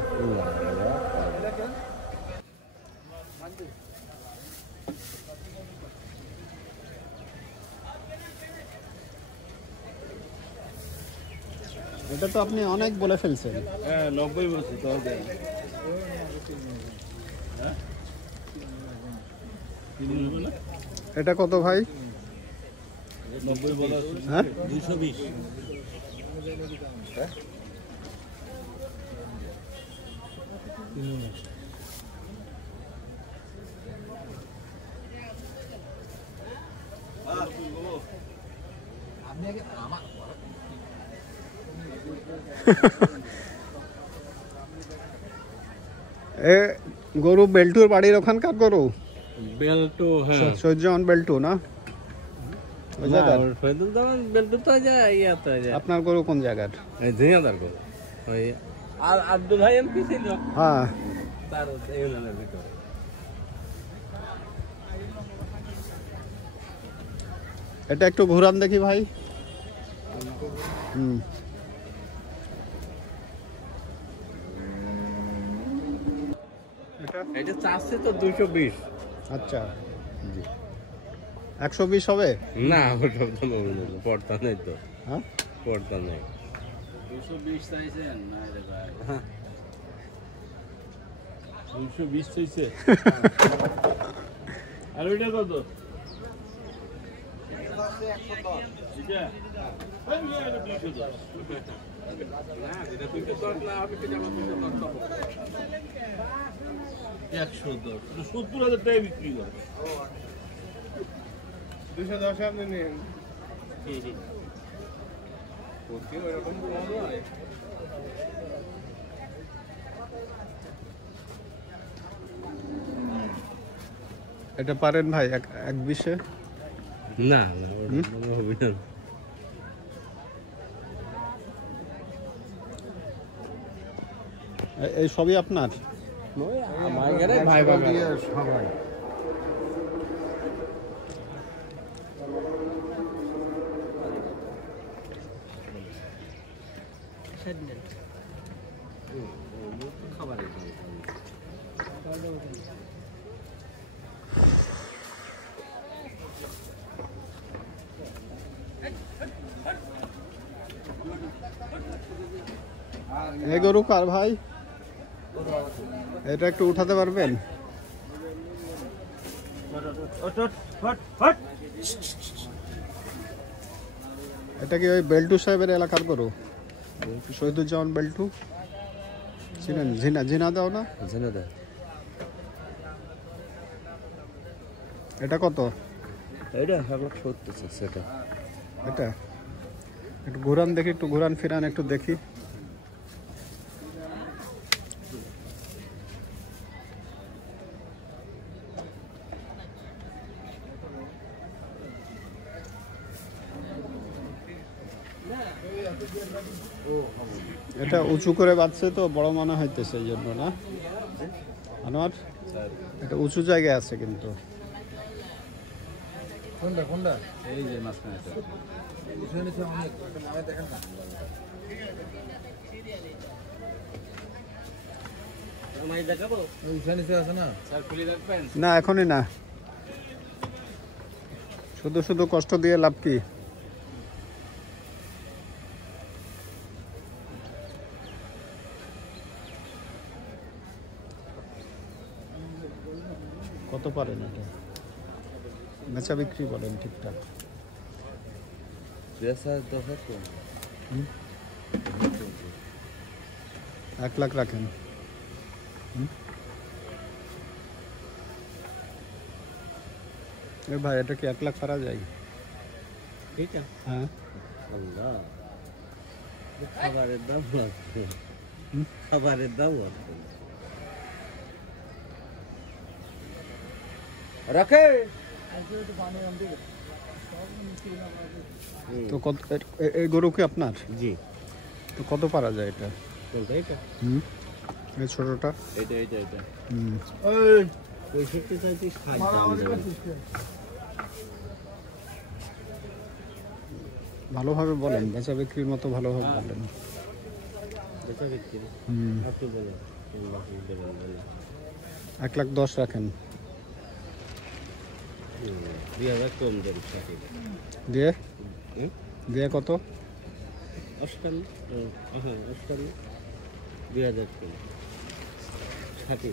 এটা তো আপনি অনেক বলে ফেলছেন। হ্যাঁ 90 বছর তাও দেন। এটা কত ভাই? 90 বলা আছে। হ্যাঁ 220। আপনি আগে আমার এ গরু বেল্টুর বাড়ির ওখানকার গরু? বেল্টু, হ্যাঁ সূর্যন বেল্টু না? ওই জায়গার? বেল্টু তো যায়, ইয়া তো যায়। আপনার গরু কোন জায়গার? এই ঝিঙাদার গরু ওই আর আব্দুল ভাই এমপি ছিল, হ্যাঁ তার ইউনিয়নের ভিতরে। এটা একটু ঘুরান দেখি ভাই। হুম এটা চাচ্ছে তো 220। আচ্ছা 120 হবে না, ওটা তো পড়তা নেই তো। হ্যাঁ পড়তা নেই। 220 চাইছেন না রে ভাই? 220 চাইছে। আর ওইটা কত? এটা এই এটা 210। না, এটা 210 না, আমি তো জানো 210 পাবো। 110 70,000 টাকা বিক্রি করে। 210 আপনি নেন। এটা পারেন ভাই 120-এ? না না, ওটা হবে না। এই সবই আপনার? আমার ঘরে ভাই বাবা সবাই। খাবারের এই গরু কার ভাই? এটা একটু উঠাতে পারবেন? এটা কি ওই বেল্টু সাহেবের এলাকার গরু? শহীদুজ্জামান বেল্টু ছিলেন? ঝিনা দাও না? ঝিনাদা। এটা কত? এটা 1,70 সেটা। এটা একটু ঘুরান দেখি, একটু ঘুরান ফিরান একটু দেখি। এটা উঁচু করে বাঁধছে তো, বড় মনে হইতেছে এই জন্য না আনোয়ার? এটা উঁচু জায়গায় আছে কিন্তু। কোনটা কোনটা? এই যে মাঝখানে দেখেন না না এখনই না, শুধু শুধু কষ্ট দিয়ে লাভ কি? কত পারেন এটা? বেচা বিক্রি করেন ঠিকঠাক? 1 লাখ রাখেন। ভাই এটা কি 1 লাখ পারা যায়? ঠিক আছে। হ্যাঁ আল্লাহ, খাবারের দাম লাগছে, খাবারের দাম লাগছে। রাখে তো কত এই গরু কি আপনার? জি। তো কত পারা যায় এটা? কোনটা এটা? এই ছোটটা? এটা এটা এটা এই 65 35 খাই দাম দেবে। ভালোভাবে বলেন, বেচা বিক্রির মতো ভালোভাবে বলেন। বেচা বিক্রি আপনি বলেন 1,10,000 রাখেন। 2000 কম দেন সাথে দিয়ে দিয়ে কত? 58 2000 কম সাথে।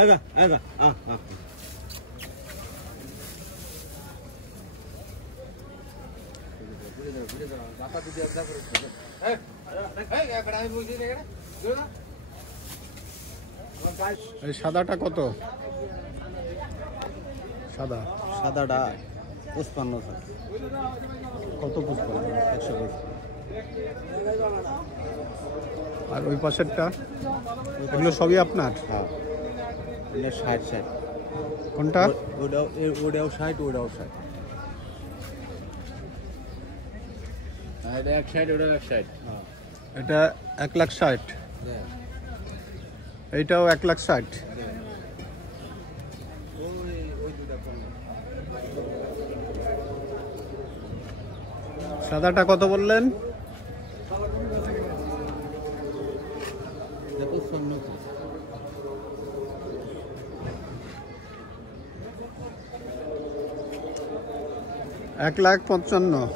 আগা আগা এই সাদাটা কত? সাদা সাদাটা 55 কত? 155। আর ওই পাশেরটা? এগুলো সবই আপনার? হ্যাঁ, 60 কোনটা? ওটাও 60 ওটাও 60। এটা 160 ওটাও 160। হ্যাঁ, এটা 1,60,000। এইটাও 1,60,000। সাদাটা কত বললেন? $1,55,000।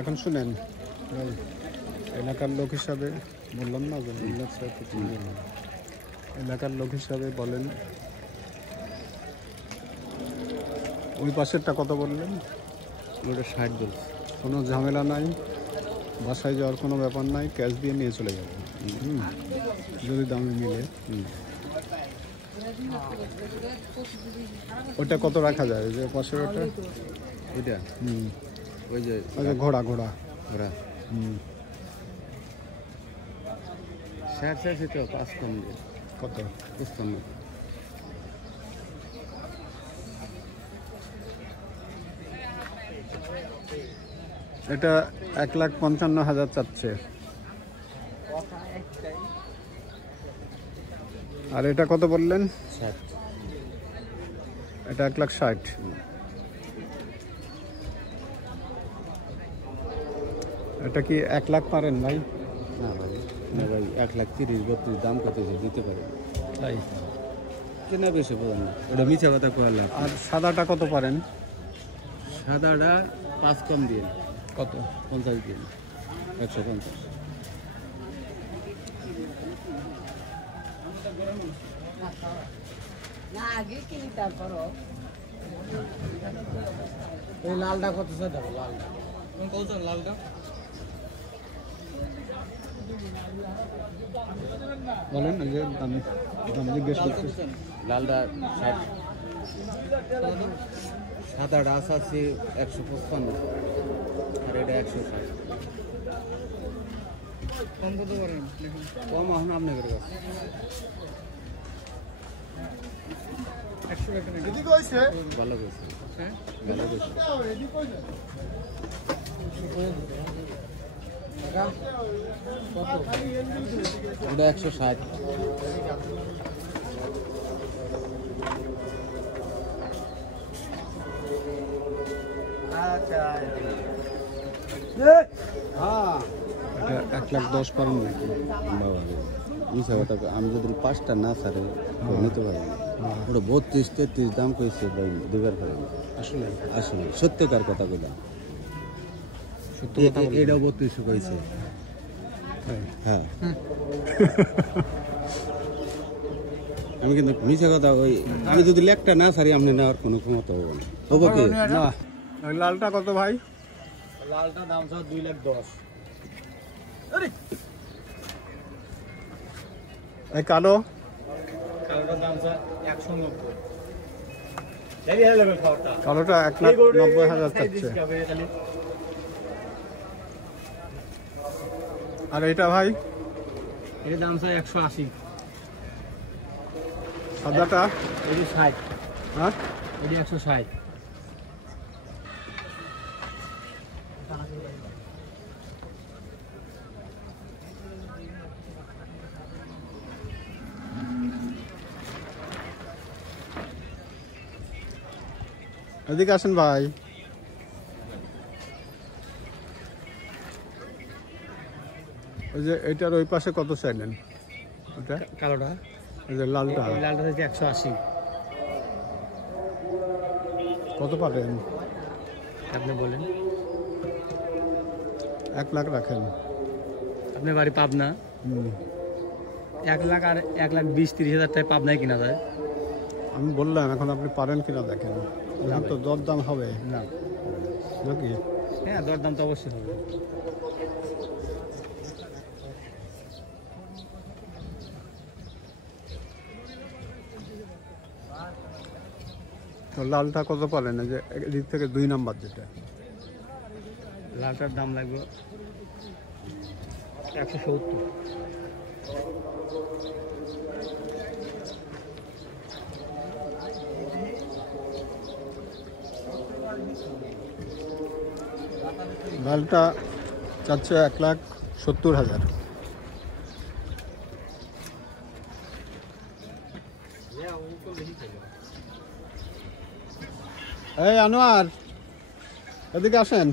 এখন শুনেন, এলাকার লোক হিসাবে বললাম না যে এলাকার লোক হিসাবে বলেন, ওই পাশেরটা কত বললেন? ওটা 60 বলছে। কোনো ঝামেলা নাই, বাসায় যাওয়ার কোনো ব্যাপার নাই, ক্যাশ দিয়ে নিয়ে চলে যাবে যদি দামে মিলে। ওটা কত রাখা যায়? যে পাশের ওটা ওইটা ওই যে ঘোড়া 60 তো 5 কম দিয়ে কত? 55। এটা 1,55,000 চাচ্ছে। আর এটা কত বললেন? 60। এটা 1,60,000। এটা কি 1 লাখ পারেন ভাই? না ভাই, না ভাই, 1,30,000 দাম কত দিতে পারে তাই কেনা বেশি বলেন না, ওটা মিছা কথা কইলাম। আর সাদাটা কত পারেন? সাদাটা 5 কম দিয়ে কত? 50 দিয়ে 150। না আগে কিনি তারপরও এই লালটা কত সাদা? লালটা কত? লালটা বলেন, এই যে দাম জিজ্ঞেস করছি। লালটা 60। সাদাটা আছে 155 আর এটা 160। কম কত করেন? কম এখন আপনাদের কাছে 100 টাকা নাকি? ভালো কইছে, ভালো কইছে। ওটা 160। এটা 1,10,000 পারেন নাকি? মিশা কথা, আমি যদি 5টা না ছাড়ে নিতে পারি না। ওটা 32-33 দাম কইছে ভাই, দিবার পারে না। আসলে আসলে সত্যিকার কথা কইলাম, সত্য কথা বলেন। এটাও 32 কইছে। হ্যাঁ আমি কিন্তু মিশা কথা, ওই আমি যদি লেখটা না ছাড়ি আপনি নেওয়ার কোনো ক্ষমতা হবে না। হবো কি না? ওই লালটা কত ভাই? লালটা দাম 2,10,000। এই কালো কালোটার দাম স্যার 190। কালোটা 1,90,000 চাচ্ছে। আর এটা ভাই এর দাম স্যার 180। সাদাটা এটি 60। হ্যাঁ এটি 160। এদিকে আসেন ভাই। ওই যে এটার ওই পাশে কত চাইলেন? ওটা কালোটা ওই যে লালটা লালটা হচ্ছে 180। কত পাবেন? আপনি বলেন। 1 লাখ রাখেন। আপনার বাড়ি পাবনা? 1 লাখ আর 1,20,30,000 টাকা পাবনায় কিনা যায়। আমি বললাম এখন আপনি পারেন কিনা দেখেন। এখন তো দরদাম হবে না নাকি? হ্যাঁ দরদাম তো অবশ্যই হবে। তো লালটা কত পারেন? এই যে এদিক থেকে 2 নাম্বার যেটা, লালটার দাম লাগবে 170। লালটা চাচ্ছে 1,70,000। এই আনোয়ার এদিকে আসেন।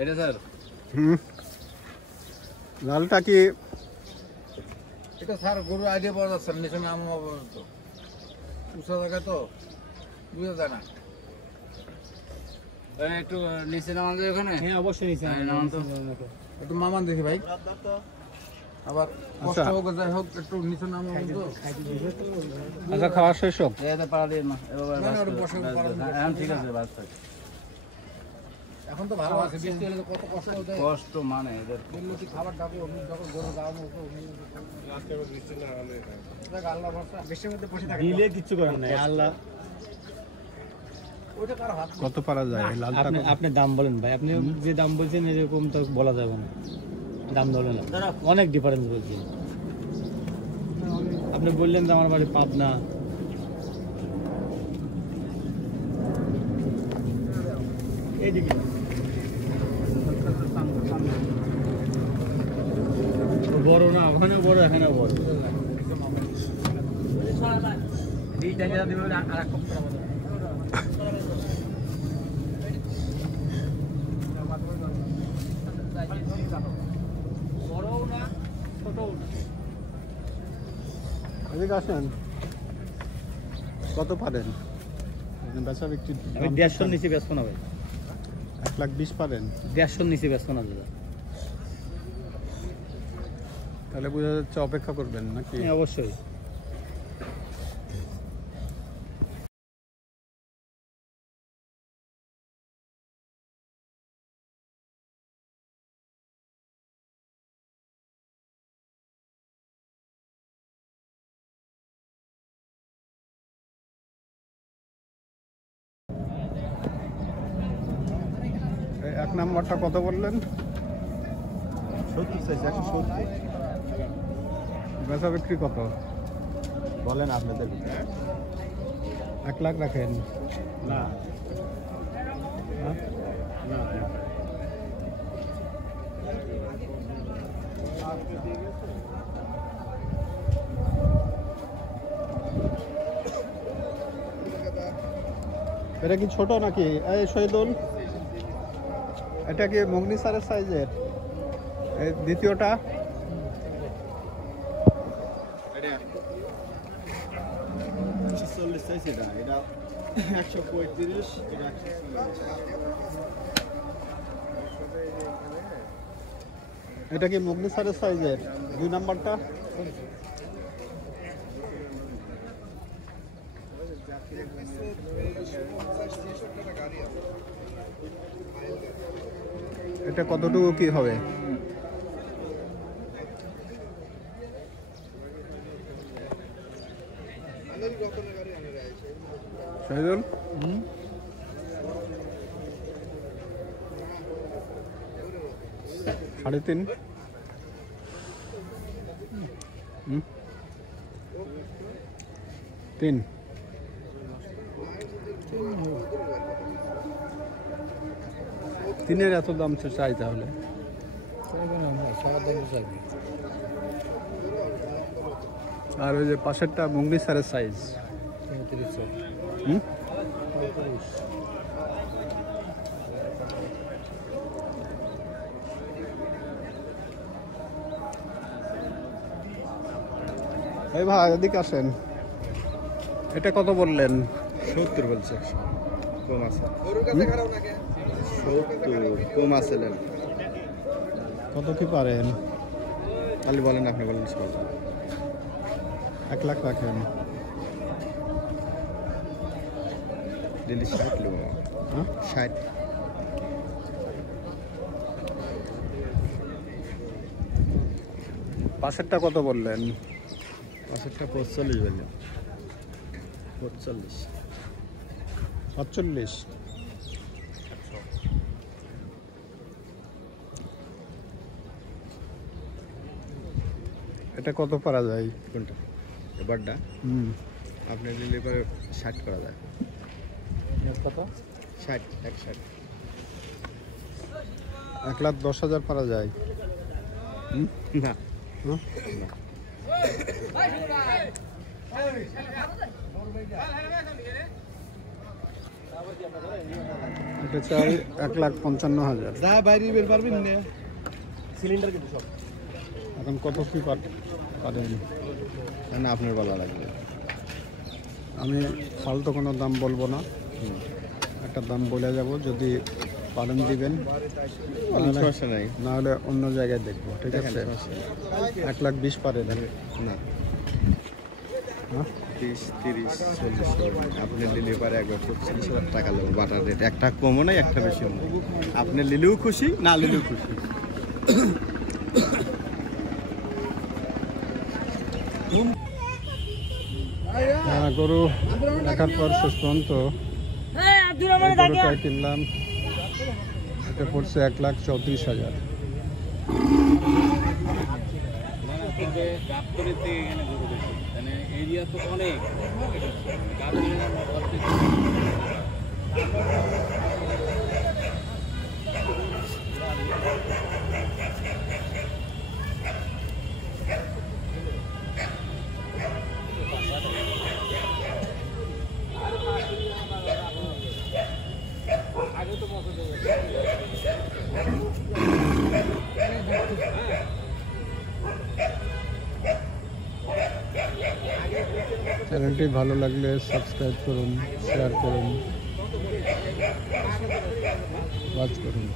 এটা স্যার লালটা কি এটা স্যার গরু আইডিয়া পাওয়া যাচ্ছে না, নিচে নাম তো উঁচা জায়গা তো বুঝা যায় না। একটু নিচে নামান যায় ওখানে? হ্যাঁ অবশ্যই নিচে নামান তো। একটু মামান দেখি ভাই, আবার কষ্ট হোক যাই হোক একটু নিচে নাম তো। আচ্ছা খাওয়া শেষ হোক। এটা পাড়া দিয়ে না এবার না, না, ওটা বসে পাড়া দিয়ে। এখন ঠিক আছে বাস থাক। এখন তো ভালো আছে, বৃষ্টি হলে তো কত কষ্ট হতে কষ্ট মানে এদের উন্নতি খাবার দাবো যখন গরু দাম আল্লাহ ভরসা বৃষ্টির মধ্যে বসে থাকে দিলে কিচ্ছু করার নাই আল্লাহ। ওইটা কারো হাত কত পারা যায় লালটা? আপনি দাম বলেন ভাই, আপনি যে দাম বলছেন এরকম তো বলা যাবে না। দাম ধরলেন না, অনেক ডিফারেন্স বলছি। আপনি বললেন যে আমার বাড়ি পাবনা, এইদিকে বড় না, ওখানে বড় এখানে বড়। এদিকে আসেন। কত পারেন? বেচা বিক্রি আমি 150 নিচে বেচবো না ভাই। 1,20,000 পারেন? 150 নিচে বেচবো না দাদা। তাহলে বোঝা যাচ্ছে অপেক্ষা করবেন নাকি? হ্যাঁ অবশ্যই। এই 1 নাম্বারটা কত বললেন? 70 চাইছে, 170। বেচা বিক্রি কত বলেন আপনাদের। 1 লাখ রাখেন? না হ্যাঁ? না এটা কি ছোট নাকি? এই শহীদুল, এটা কি মগনি সারের সাইজের? এই দ্বিতীয়টা এটা 140 চাইছে, এটা 135, এটা 140। এটা কি মগনি সারের সাইজের 2 নাম্বারটা? এটা কতটুকু কি হবে? শহীদুল, 3.5। 3। তিনের এত দাম চাই তাহলে? আর ওই যে পাশেরটা মুঙ্গি সারের সাইজ এই ভাই এদিকে আসেন। এটা কত বললেন? 70 বলছে। কম আছে 70 কম আছে। কত কি পারেন? খালি বলেন, আপনি বলেন। 1 লাখ রাখেন। দিল্লি 60 লোক। 60। পাশেরটা কত বললেন? পাশেরটা 45 বললেন। 45। 45। এটা কত পারা যায়? কোনটা? এবারটা আপনি নিলে পরে 60 করা যায়। কত? 60। 160। 1,10,000 পারা যায় না। এটা চাই 1,55,000। যা বাইরে বের পারবেন না। সিলিন্ডার কিন্তু সব। এখন কত কি পারেন? না, আপনার বলা লাগবে। আমি ফালতু কোনো দাম বলবো না, একটা দাম বলে যাব। যদি পারেন দিবেন, সমস্যা নাই। না হলে অন্য জায়গায় দেখবো। ঠিক আছে? 1,20,000 পারে না। 30, 30, 40। আপনি নিলে পারে একবার 45,000 টাকা লাগবে। বাটার রেট একটা কমও নাই, একটা বেশি নেই। আপনি নিলেও খুশি, না নিলেও খুশি। গরু দেখার পর শেষ পর্যন্ত গরুটাই কিনলাম। এটা পড়ছে 1,34,000। এরিয়া তো অনেক। চ্যানেলটি ভালো লাগলে সাবস্ক্রাইব করুন, শেয়ার করুন, ওয়াচ করুন।